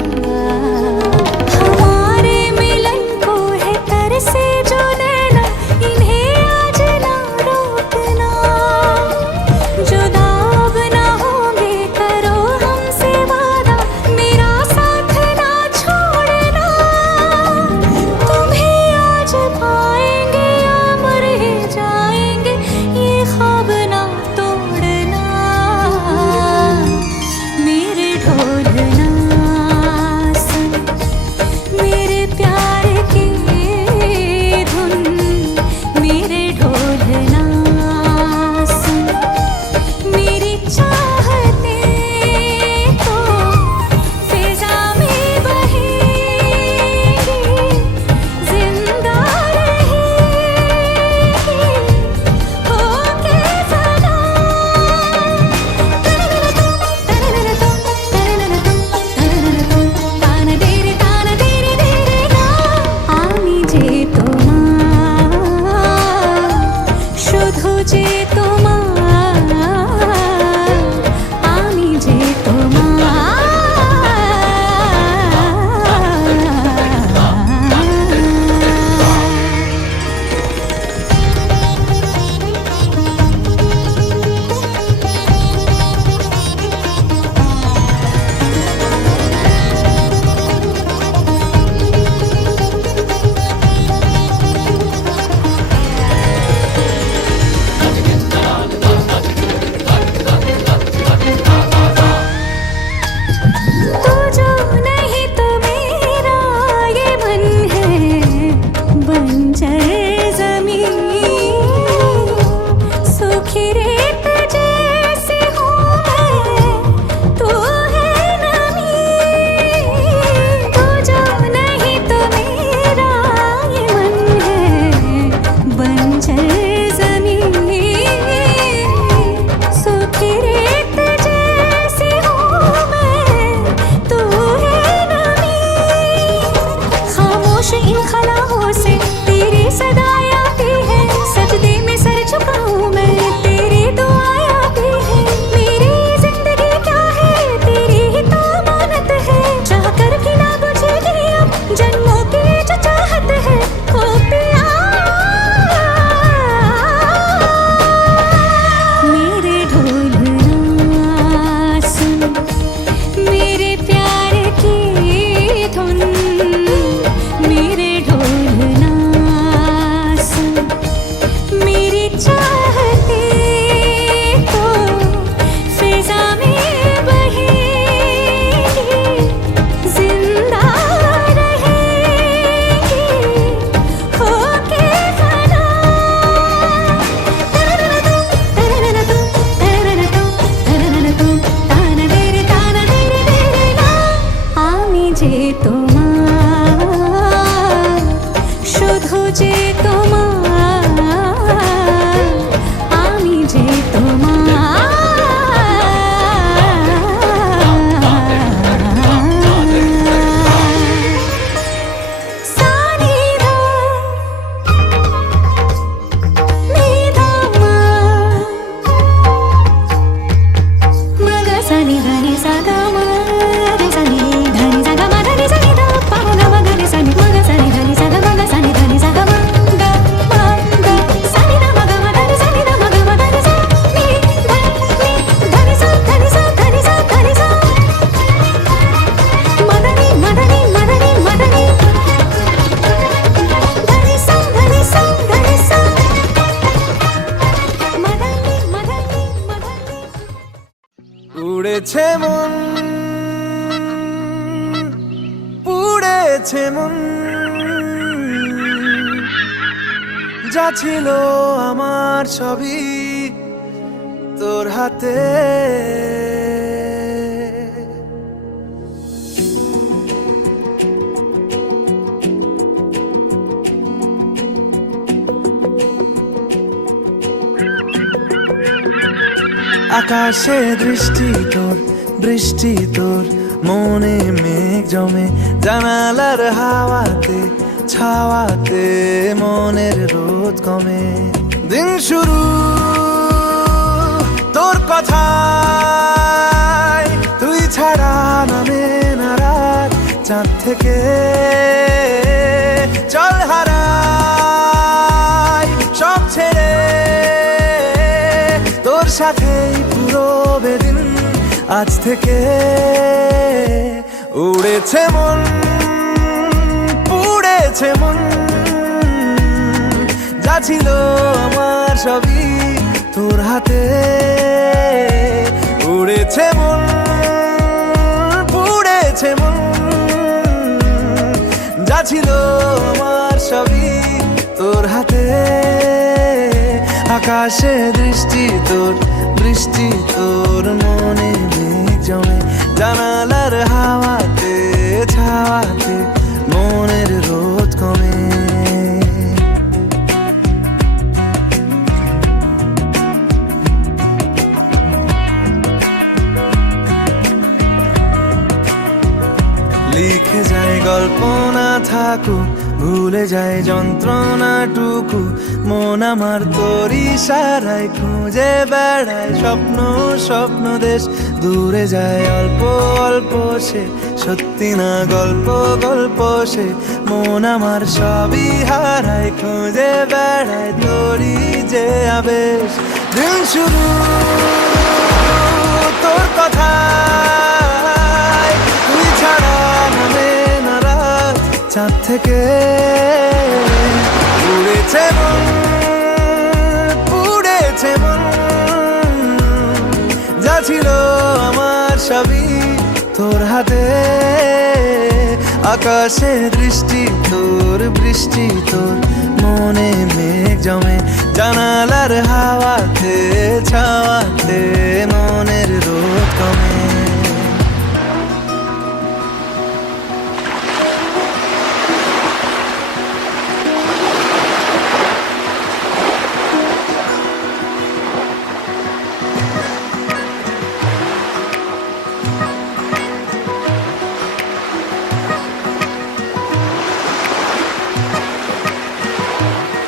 हमारे मिलन को है तरसे जो नैना इन्हें आज ना रोकना जुदा अब ना होंगे करो हमसे वादा मेरा साथ ना छोड़ना तुम्हें आज पाएंगे अमर ही जाएंगे ये ख्वाब ना तोड़ना मेरे ढोलना सुन मेरे प्यार की धुन मेरे ढोलना सुन मेरी चाहते तो फिजा में बहेगी जिंदा रहेगी होके फना ताना तेरे तेरे ना आमी जे তোমার শুধু যে তোমার আমি যে তোমার পুড়েছে মন, পুড়েছে মন, যা ছিল আমার সবই তোর হাতে। আকাশে দৃষ্টি তোর, বৃষ্টি তোর, মনে মেঘ জমে, জানালার হাওয়াতে ছাওয়াতে মনের রোদ কমে। দিন শুরু তোর কথায়, তুই ছাড়া নামে না রাত, চাঁদ থেকে চল হারাই সব ছেড়ে, তোর সাথেই পুরো বেদিন আজ থেকে। উড়েছে মন, পুড়েছে মন, যা ছিল আমার সবই তোর হাতে। উড়েছে মন, পুড়েছে মন, যা ছিল আমার সবই তোর হাতে। আকাশে দৃষ্টি তোর, বৃষ্টি তোর, মনে মেঘ জমে, জানালার হাওয়াতে ছাওয়াতে মনের রোদ কমে। লিখে যায় গল্প না থাকুক, ভুলে যায় যন্ত্রণাটুকু, মন আমার তোর ইশারায় খুঁজে বেড়ায় স্বপ্ন স্বপ্ন দেশ। দূরে যায় অল্প অল্প সে, সত্যি না গল্প গল্প সে, মন আমার সবই হারায় খুঁজে বেড়ায় তোরই যে আবেশ। দিন শুরু তোর কথায়, তুই ছাড়া নামে না রাত, চাঁদ থেকে উড়েছে মন, পুড়েছে মন, যা ছিল আমার সবই তোর হাতে। আকাশে দৃষ্টি তোর, বৃষ্টি তোর, মনে মেঘ জমে, জানালার হাওয়াতে ছাওয়াতে মনের রোদ কমে।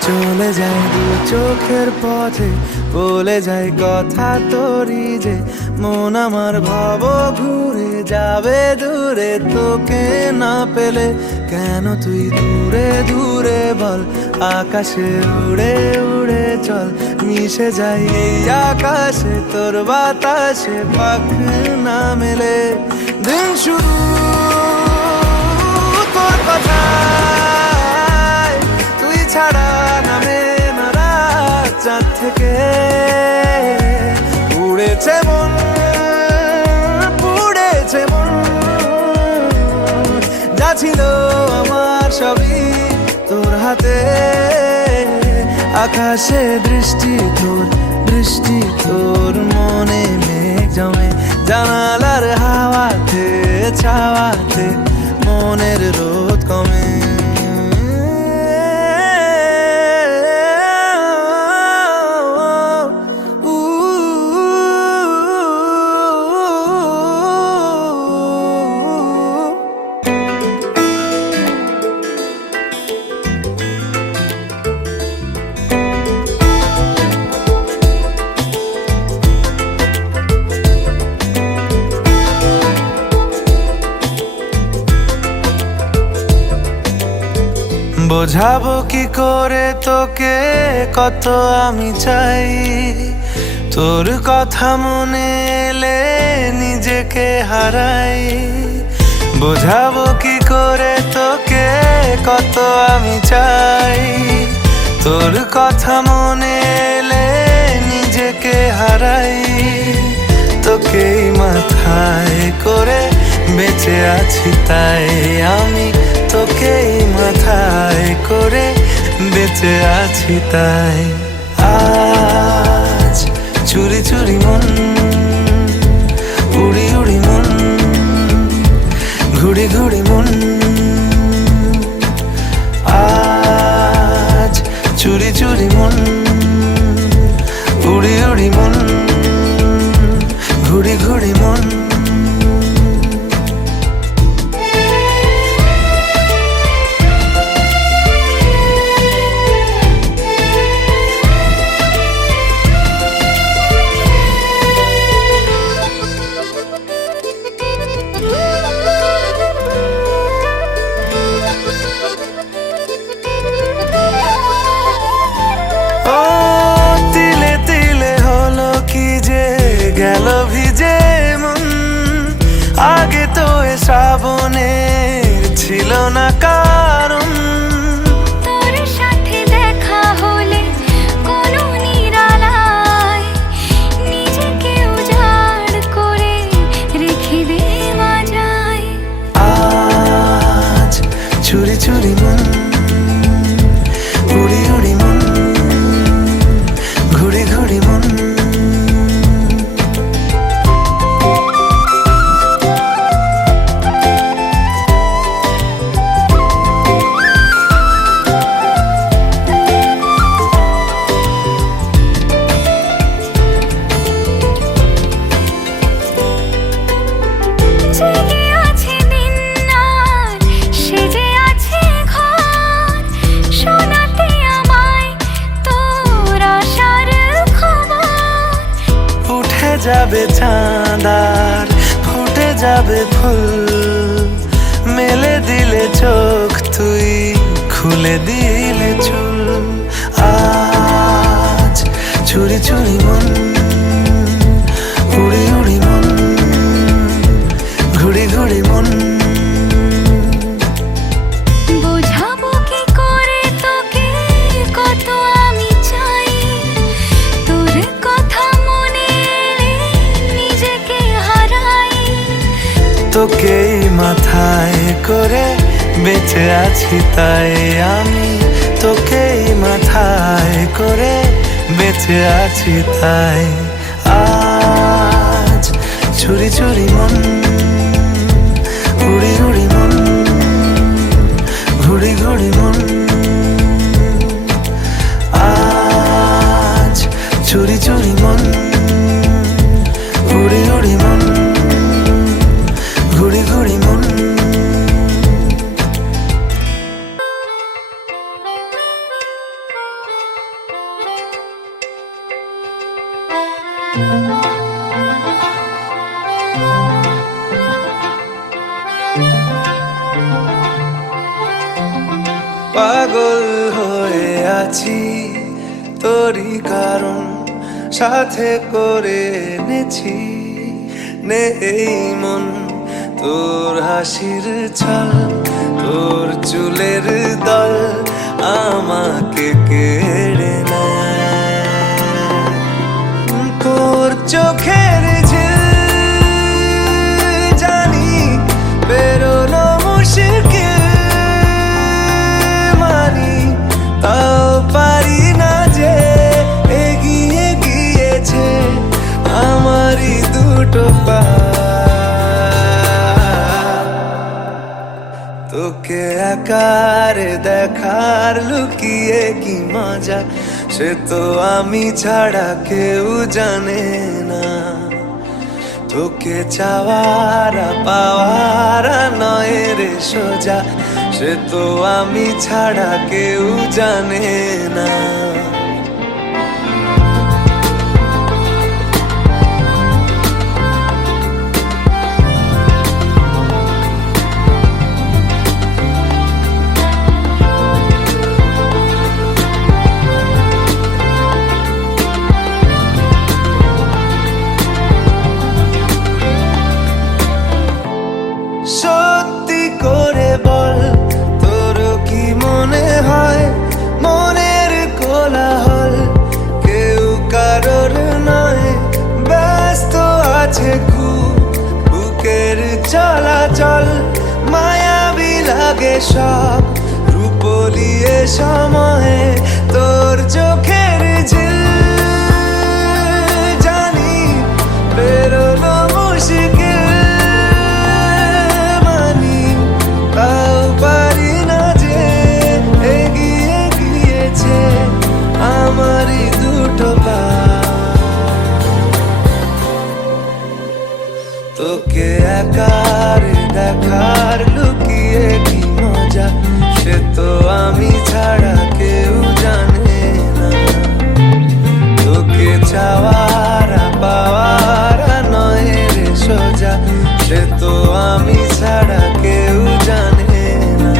চলে যায় দু চোখের পথে, বলে যায় কথা তোরই যে, মন আমার ভাব ঘুরে যাবে দূরে তোকে না পেলে। কেন তুই দূরে দূরে বল, আকাশে উড়ে উড়ে চল, মিশে যাই এই আকাশে তোর বাতাসে, পাখ না মেলে। দিন শুরু তোর কথায়, তুই ছাড়া নামে না রাত, চাঁদ থেকে উড়েছে মন, পুড়েছে মন, যা ছিল আমার সবই তোর হাতে। আকাশে দৃষ্টি তোর, বৃষ্টি তোর, মনে মেঘ জমে, জানালার হাওয়াতে ছাওয়াতে মনের রোদ কমে। বোঝাবো কি করে তোকে কত আমি চাই, তোর কথা মনে এলে নিজেকে হারাই। বোঝাবো কি করে তোকে কত আমি চাই, তোর কথা মনে এলে নিজেকে হারাই। তোকেই মাথা বেঁচে আছি তাই আমি তোকেই মাথায় করে বেঁচে আছি তাই আজ চুরি চুরি মন উড়ি উড়ি মন ঘুড়ি ঘুড়ি মন আজ চুরি চুরি মন উড়ি উড়ি মন ঘুড়ি ঘুড়ি মন গেল ভিজে মন আগে তো এ শ্রাবণের ছিল না কারণ তোর সাথে দেখা হলে কোনো নিরালায় নিজেকে উজাড় করে রেখে দেওয়া যায় আজ চুরি চুরি মন উড়ি উড়ি মন ঘুড়ি ঘুড়ি মন জেগে আছে দিন আর সেজে আছে ঘর শোনাতে আমায় তোর আশার খবর উঠে যাবে চাঁদ আর ফুটে যাবে ফুল মেলে দিলে চোখ তুই খুলে দিলে চুল আজ চুরি চুরি মন উড়ি উড়ি মন ঘুড়ি ঘুড়ি মন বোঝাবো কি করে তোকে কত আমি চাই তোর কথা মনে এলে নিজেকে হারাই তোকেই মাথায় করে বেঁচে আছি তাই আমি তোকেই মাথায় করে বেঁচে আছি তাই আজ চুরি চুরি মন উড়ি উড়ি মন ঘুড়ি ঘুড়ি মন আজ চুরি চুরি মন উড়ি উড়ি মন ঘুড়ি ঘুড়ি মন পাগল হয়ে আছি তোরই কারণ সাথে করে এনেছি নে এই মন তোর হাসির ছল তোর চুলের দল আমাকে কেড়ে নেয় তোর চোখের ঝিল জানি বেরোনো মুশকিল মানি তাও পারি না যে এগিয়ে গিয়েছে আমারই দুটো পা তোকে আকার দেখার লুকিয়ে কি মজা সে তো আমি ছাড়া কেউ জানে না তোকে চাওয়ার পাওয়ার নয় রে সোজা সে তো আমি ছাড়া কেউ জানে না সত্যি করে বল তোর কি মনে হয় মনের কোল চল মায়াবী লাগে সব রূপলিয়ে সময়ে তোর চোখের ঝিল জানি বেরোনো মুশকিল মানি তাও পারি না যে এগিয়ে গিয়েছে আমারই দুটো পা তোকে একার দেখার লুকিয়ে কি মজা সে তো আমি ছাড়া কেউ জানে না তোকে চাওয়ার পাওয়ার নয় রে সোজা সে তো আমি ছাড়া কেউ জানে না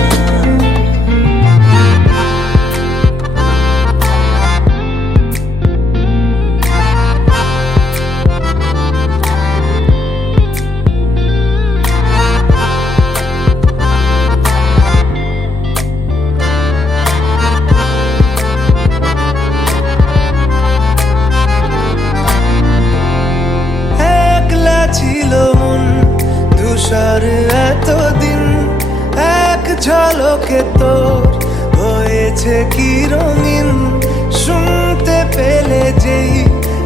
একলা ছিল মন ধূসর এতদিন এক ঝলকে তোর হয়েছে কি রঙিন শুনতে পেলে যেই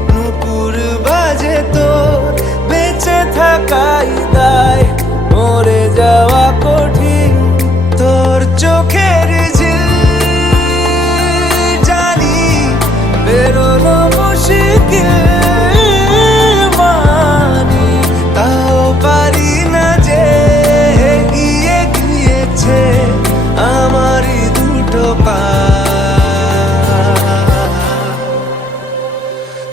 নুপুর বাজে তোর বেঁচে থাকাই দায় মরে যাওয়া কঠিন তোর চোখের ঝিল জানি বেরোনো মুশকিল মানি তাও পারি না যে এগিয়ে গিয়েছে আমারই দুটো পা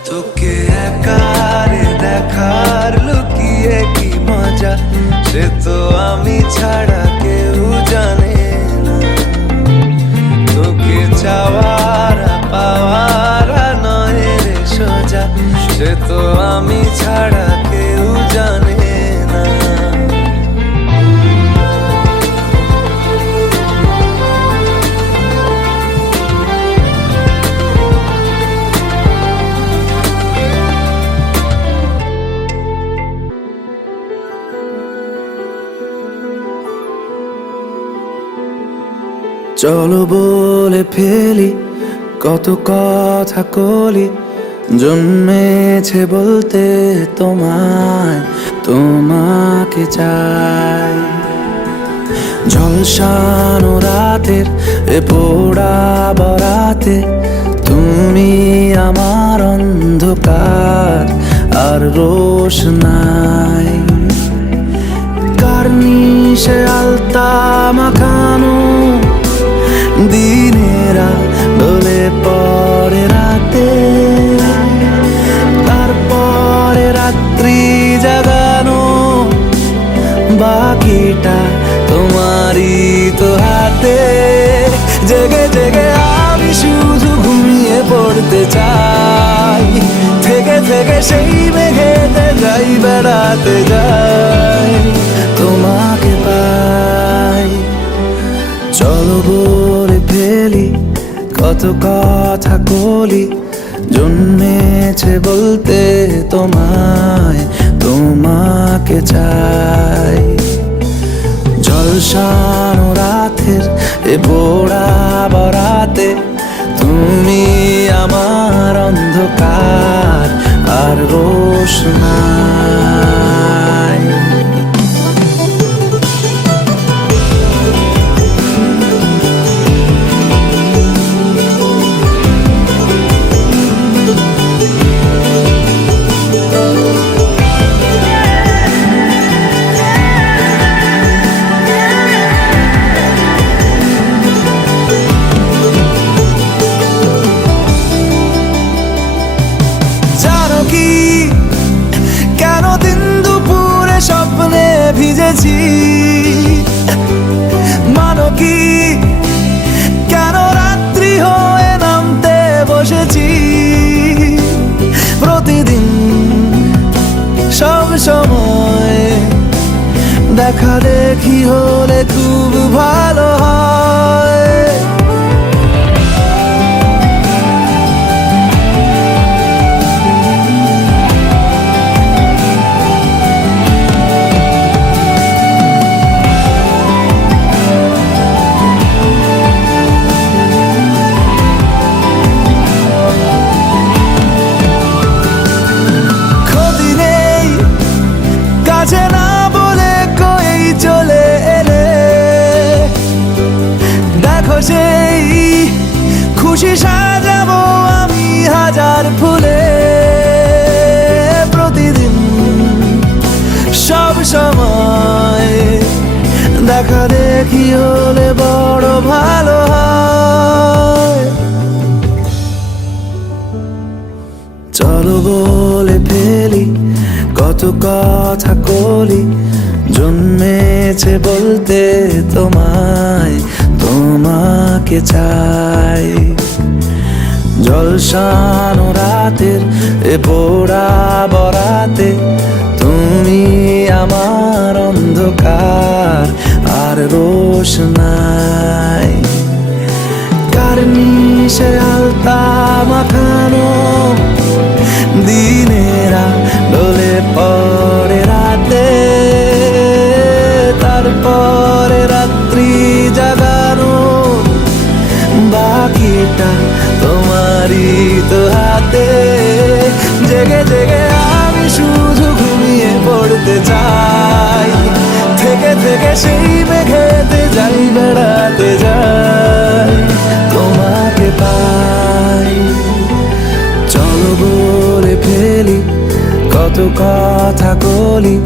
তোকে একারে দেখার লুকিয়ে কি মজা সে তো আমি ছাড়া কেউ জানে না তোকে চাওয়ার পাওয়ার নয় রে সোজা সে তো আমি ছাড়া কেউ জানে না চলো বলে ফেলি কত কথা কলি জন্মেছে বলতে তোমায় তোমাকে চাই ঝলসানো রাতের এ পোড়া বরাতে তুমি আমার অন্ধকার আর রোশনাই কার্নিশে আলতা মাখানো দিনেরা ডলে পরে রাতে তারপরে রাত্রি জাগানো বাকিটা তোমারই তো হাতে জেগে জেগে আমি শুধু ঘুমিয়ে পড়তে চাই থেকে থেকে সেই মেঘেতে যাই বেড়াতে যাই তোমাকে পাই চলো বলে ফেলি কত কথা কলি জন্মেছে বলতে তোমায় তোমাকে চাই ঝলসানো রাতের এ পোড়া বরাতে তুমি আমার অন্ধকার আর রোশনাই ভিজেছি মানো কি কেন রাত্রি হয়ে নামতে বসেছি প্রতিদিন সব সময় দেখা দেখি হলে খুব ভালো হয় দেখা দেখি হলে বড় ভালো হয়। চলো বলে ফেলি কত কথা কলি, জন্মেছে বলতে তোমায়, তোমাকে চাই। জলসানো রাতের এ পোড়া বরাতে তুমি আমার অন্ধকার আর রোশনাই। কার্নিশে আলতা মাখানো দিনেরা ডলে পরে রাতে, তারপরে রাত্রি জাগানো বাকিটা তোমারই তো হাতে। জেগে জেগে আমি শুধু ঘুমিয়ে পড়তে চাই, থেকে থেকে সেই মেঘেতে যাই বেড়াতে যাই, তোমাকে পাই। চলো বলে ফেলি কত কথা কলি,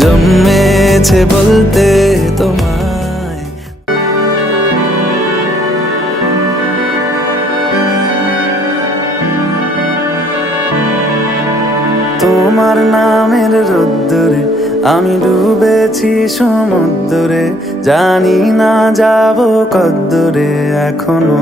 জন্মেছে বলতে তোমায়। তোমার নামের রোদ্দুরে আমি ডুবেছি সমুদ্রে, জানি না যাব কদ্দুরে এখনো।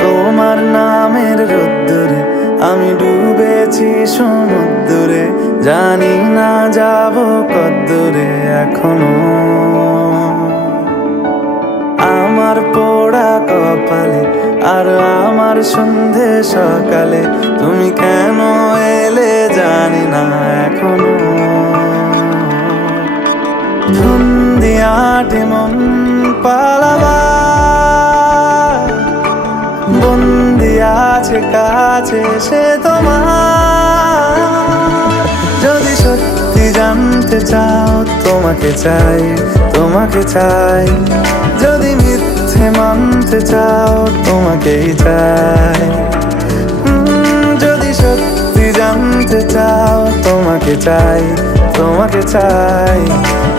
তোমার নামের রোদ্দুরে আমি ডুবেছি সমুদ্রে, জানি না যাব কদ্দুরে এখনো। আমার পোড়া কপালে আর আমার সন্ধে সকালে তুমি কেন এলে জানি না এখনো। ধুন্দিয়াটে মন পালাবার বন্দি আছে কাছে সে তোমার। যদি সত্যি জানতে চাও তোমাকে চাই, তোমাকে চাই। যদি মিথ্যে মানতে চাও তোমাকেই চাই। যদি সত্যি জানতে চাও তোমাকে চাই, তোমাকে চাই।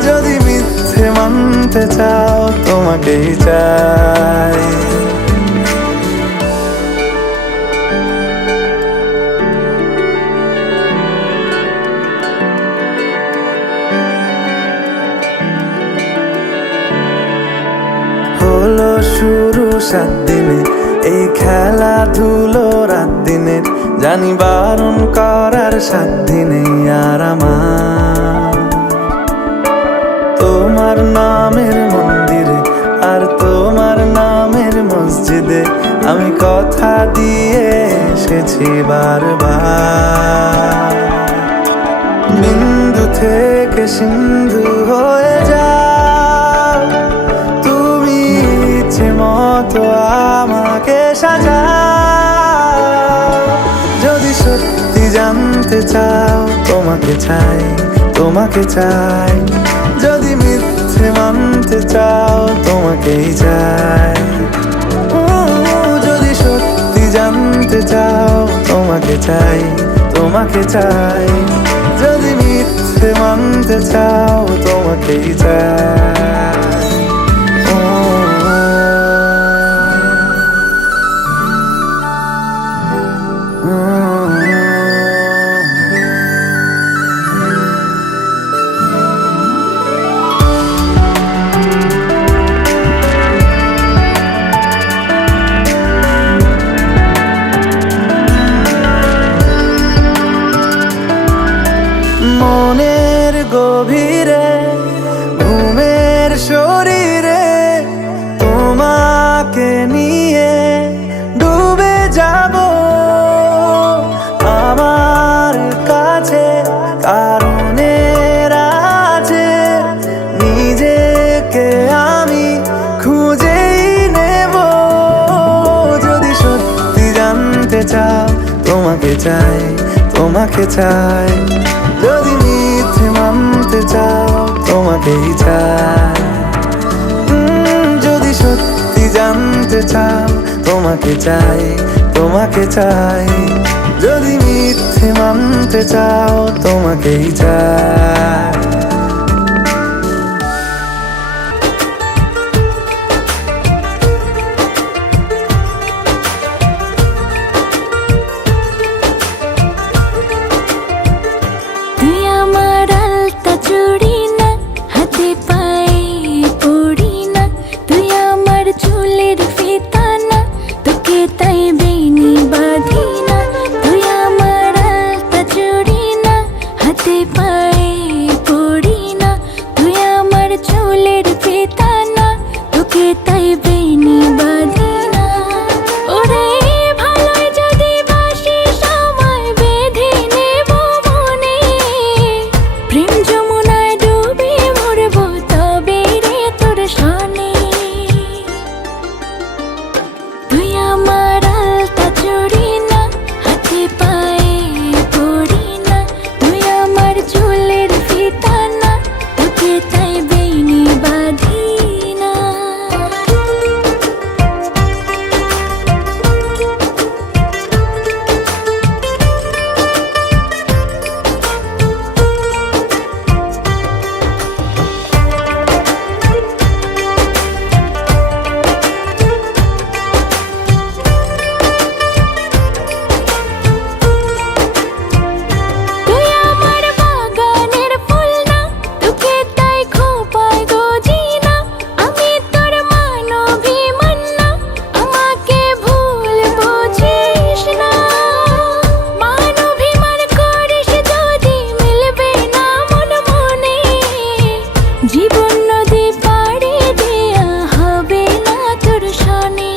যদি মিথ্যে মানতে চাও তোমাকেই চাই। হলো শুরু 7 দিনে এই খেলাধুলো রাত দিনের, জানি বারণ করার সাধ্য নেই আর আমার। তোমার নামের মন্দিরে আর তোমার নামের মসজিদে আমি কথা দিয়ে এসেছি বারবার। বিন্দু থেকে সিন্ধু হয়ে যাও তুমি, ইচ্ছে মতো আমাকে সাজাও। যদি সত্যি জানতে চাও তোমাকে চাই, তোমাকে চাই। যদি মিথ্যে মানতে চাও তোমাকেই চাই। যদি সত্যি জানতে চাও তোমাকে চাই, তোমাকে চাই। যদি মিথ্যে মানতে চাও তোমাকেই চাই। মনের গভীরে ঘুমের শরীরে তোমাকে নিয়ে ডুবে যাব আমার কাছে। কারণের আছে নিজেকে আমি খুঁজেই নেব। যদি সত্যি জানতে চাও তোমাকে চাই, তোমাকে চাই। যদি মিথ্যে মানতে চাও তোমাকেই চাই। চাও তোমাকে চাই, তোমাকে চাই। যদি মিথ্যে মানতে চাও তোমাকেই চাই। তুই আমার আলতা চুড়ি না, হাতে পায়ে পড়ি না। তুই আমার চুলের ফিতা না, তোকে তাই বেনি বাঁধি না। তুই আমার আলতা চুড়ি না, হাতে পায়ে পড়ি না। তুই আমার চুলের ফিতা না, তোকে তাই বেনি বাঁধি না। ওরে ভালোই যদি বাসি সময় বেঁধে নেব মনে, প্রেম যমুনায় ডুবে মরব তবে রে তোর সনে। তুই আমার আলতা চুড়ি না, হাতে পায়ে পড়ি না। তুই আমার চুলের ফিতা না, তোকে তাই বেনি বাঁধি না। তুই আমার বাগানের ফুল না, তোকে তাই খোঁপায় গজি না। আমি তোর মানবিমান না, আমাকে ভুল বুঝিস না। মানবিমান করিস যদি মিলবে না মন মনে, জীবন নদী পাড়ি দেয়া হবে না তোর সনে।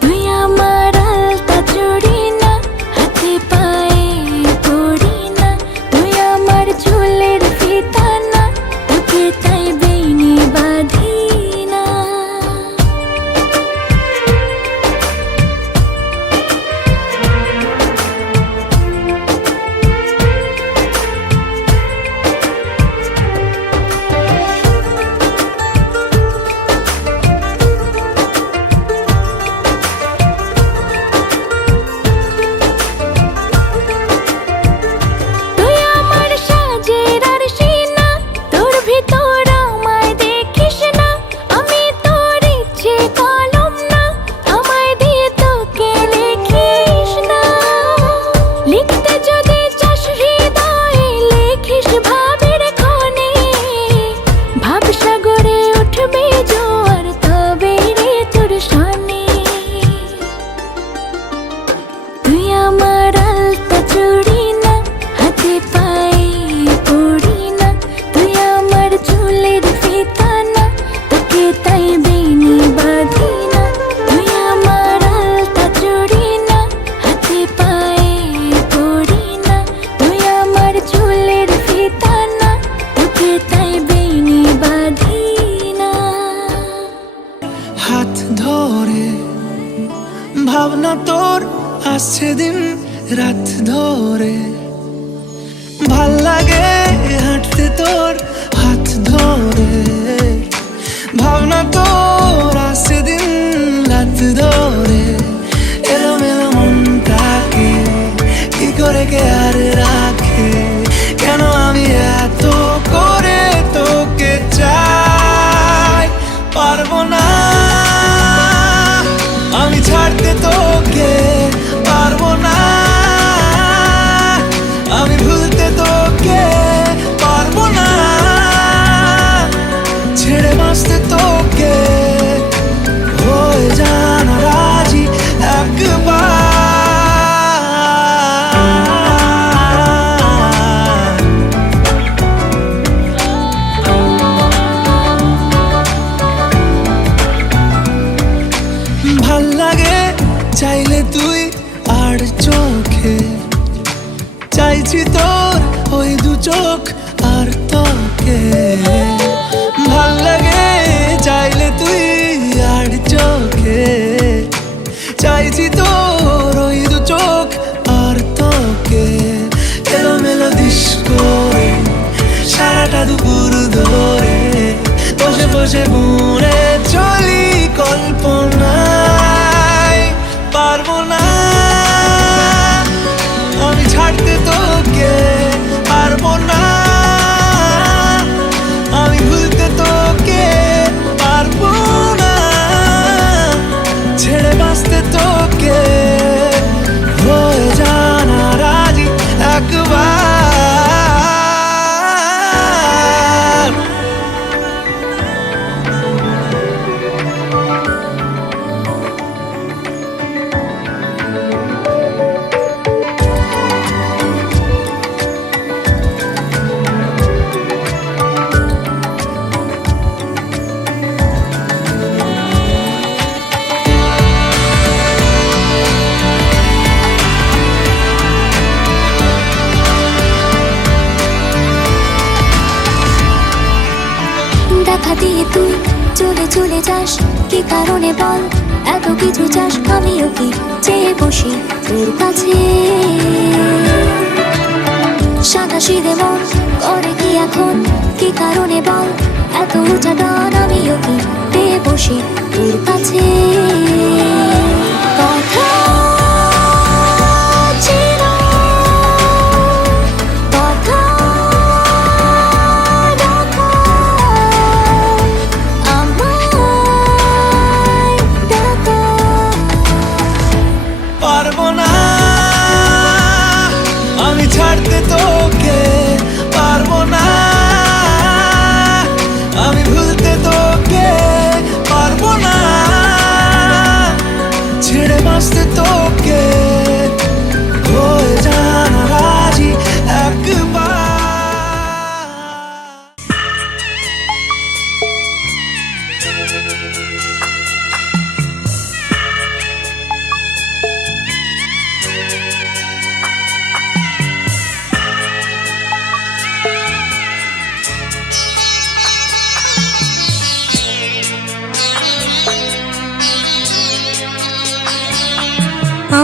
তুই আমার আলতা চুড়ি না, হাতে পায়ে পড়ি না। তুই আমার চুলের ফিতা না, তোকে তাই বেনি বাঁধি না। তুই আমার সাজের আরশি না, তোর ভিতর আমায় দেখিস না। আমি তোর ইচ্ছে কলম না, আমায় দিয়ে তোকে লিখিস না। লিখতে যদি চাস হৃদয়ে লেখিস ভাবের ক্ষণে, ভাবসাগরে উঠবে জোয়ার তবে রে তোর সনে। তুই আমার আলতা চুড়ি না, হাতে পায়ে পড়ি না। তুই আমার চুলের ফিতা না, তোকে তাই বেনি বাঁধি না। তুই আমার আলতা চুড়ি না, হাতে পায়ে পড়ি না। তুই আমার চুলের ফিতা না, তোকে তাই বেনি বাঁধি না। হাত ধরে ভাবনা তোর আসছে দিন রাত ধরে, ভাল লাগে হাঁটতে তোর হাত ধরে। ভাবনা তোর আসছে দিন রাত ধরে, এলোমেলো মনটাকে কি করে কে আর রাখে। কেন আমি এত করে তোকে চাই, পারবো না আমি ছাড়তে তোকে, পারবো না আমি ভুলতে তোকে, পারবো না ছেড়ে বাঁচতে তোকে। হয়ে জানা রাজি একবার, ভাল লাগে চাইলে তুই আর চোখে, চাইছি তোর ওই দু চোখ আর তোকে। ভাল লাগে চাইলে তুই আর চোখে, চাইছি তোর ওই দু চোখ আর তোকে। এলোমেলো দিস করে সারাটা দুপুর ধরে বসে বসে বুড়ে চলে দিয়ে তুই চলে চলে যাস, কি কারণে বল? এত কিছু চাস, আমিও কি চেয়ে বসি তোর কাছে? সাদা সিধে মন করে কি এখন, কি কারণে বল? এত উঁচা টান, আমিও কি পেয়ে বসি তোর কাছে? কথা ছিল, কথা ডাকা, আমায় ডাকা। পারবো না আমি ছাড়তে তোকে, পারবো না আমি ভুলতে তোকে, পারবো না ছেড়ে বাঁচতে তোকে, হয়ে জানা রাজি একবার।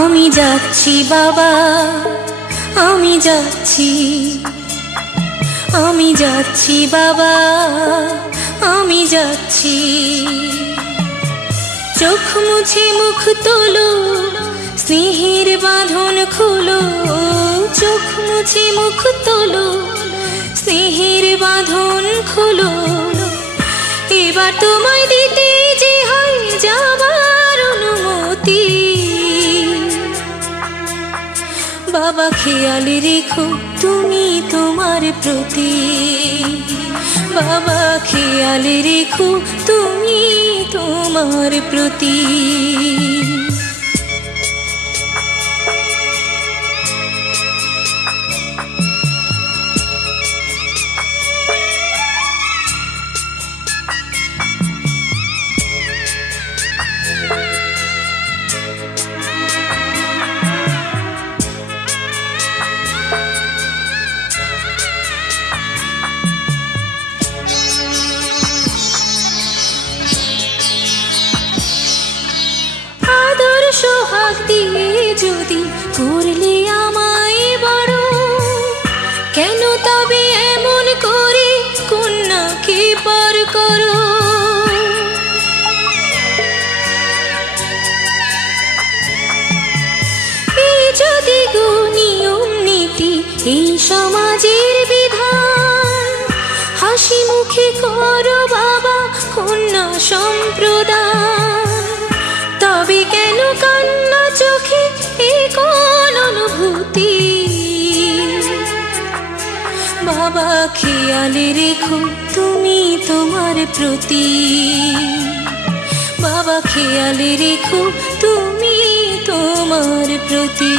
আমি যাচ্ছি বাবা, আমি যাচ্ছি, আমি যাচ্ছি বাবা, আমি যাচ্ছি। চোখ মুছে মুখ তোলো, স্নেহের বাঁধন খোলো, চোখ মুছে মুখ তোলো, স্নেহের বাঁধন খোলো। এবার তোমায় দিতে যে হয় যাবার অনুমতি। বাবা খেয়াল রেখো তুমি তোমার প্রতি, বাবা খেয়াল রেখো তুমি তোমার প্রতি। সোহাগ দিয়ে যদি করলে আমায় বড়, কেন তবে এমন করে কন্যাকে পর করো? এই যদি গো নিয়ম নীতি, এই সমাজের বিধান, হাসি মুখে করো বাবা কন্যা সম্প্রদান। তবে কেন কান্না চোখে, এ কোন অনুভূতি? বাবা খেয়াল রেখো তুমি তোমার প্রতি, বাবা খেয়াল রেখো তুমি তোমার প্রতি।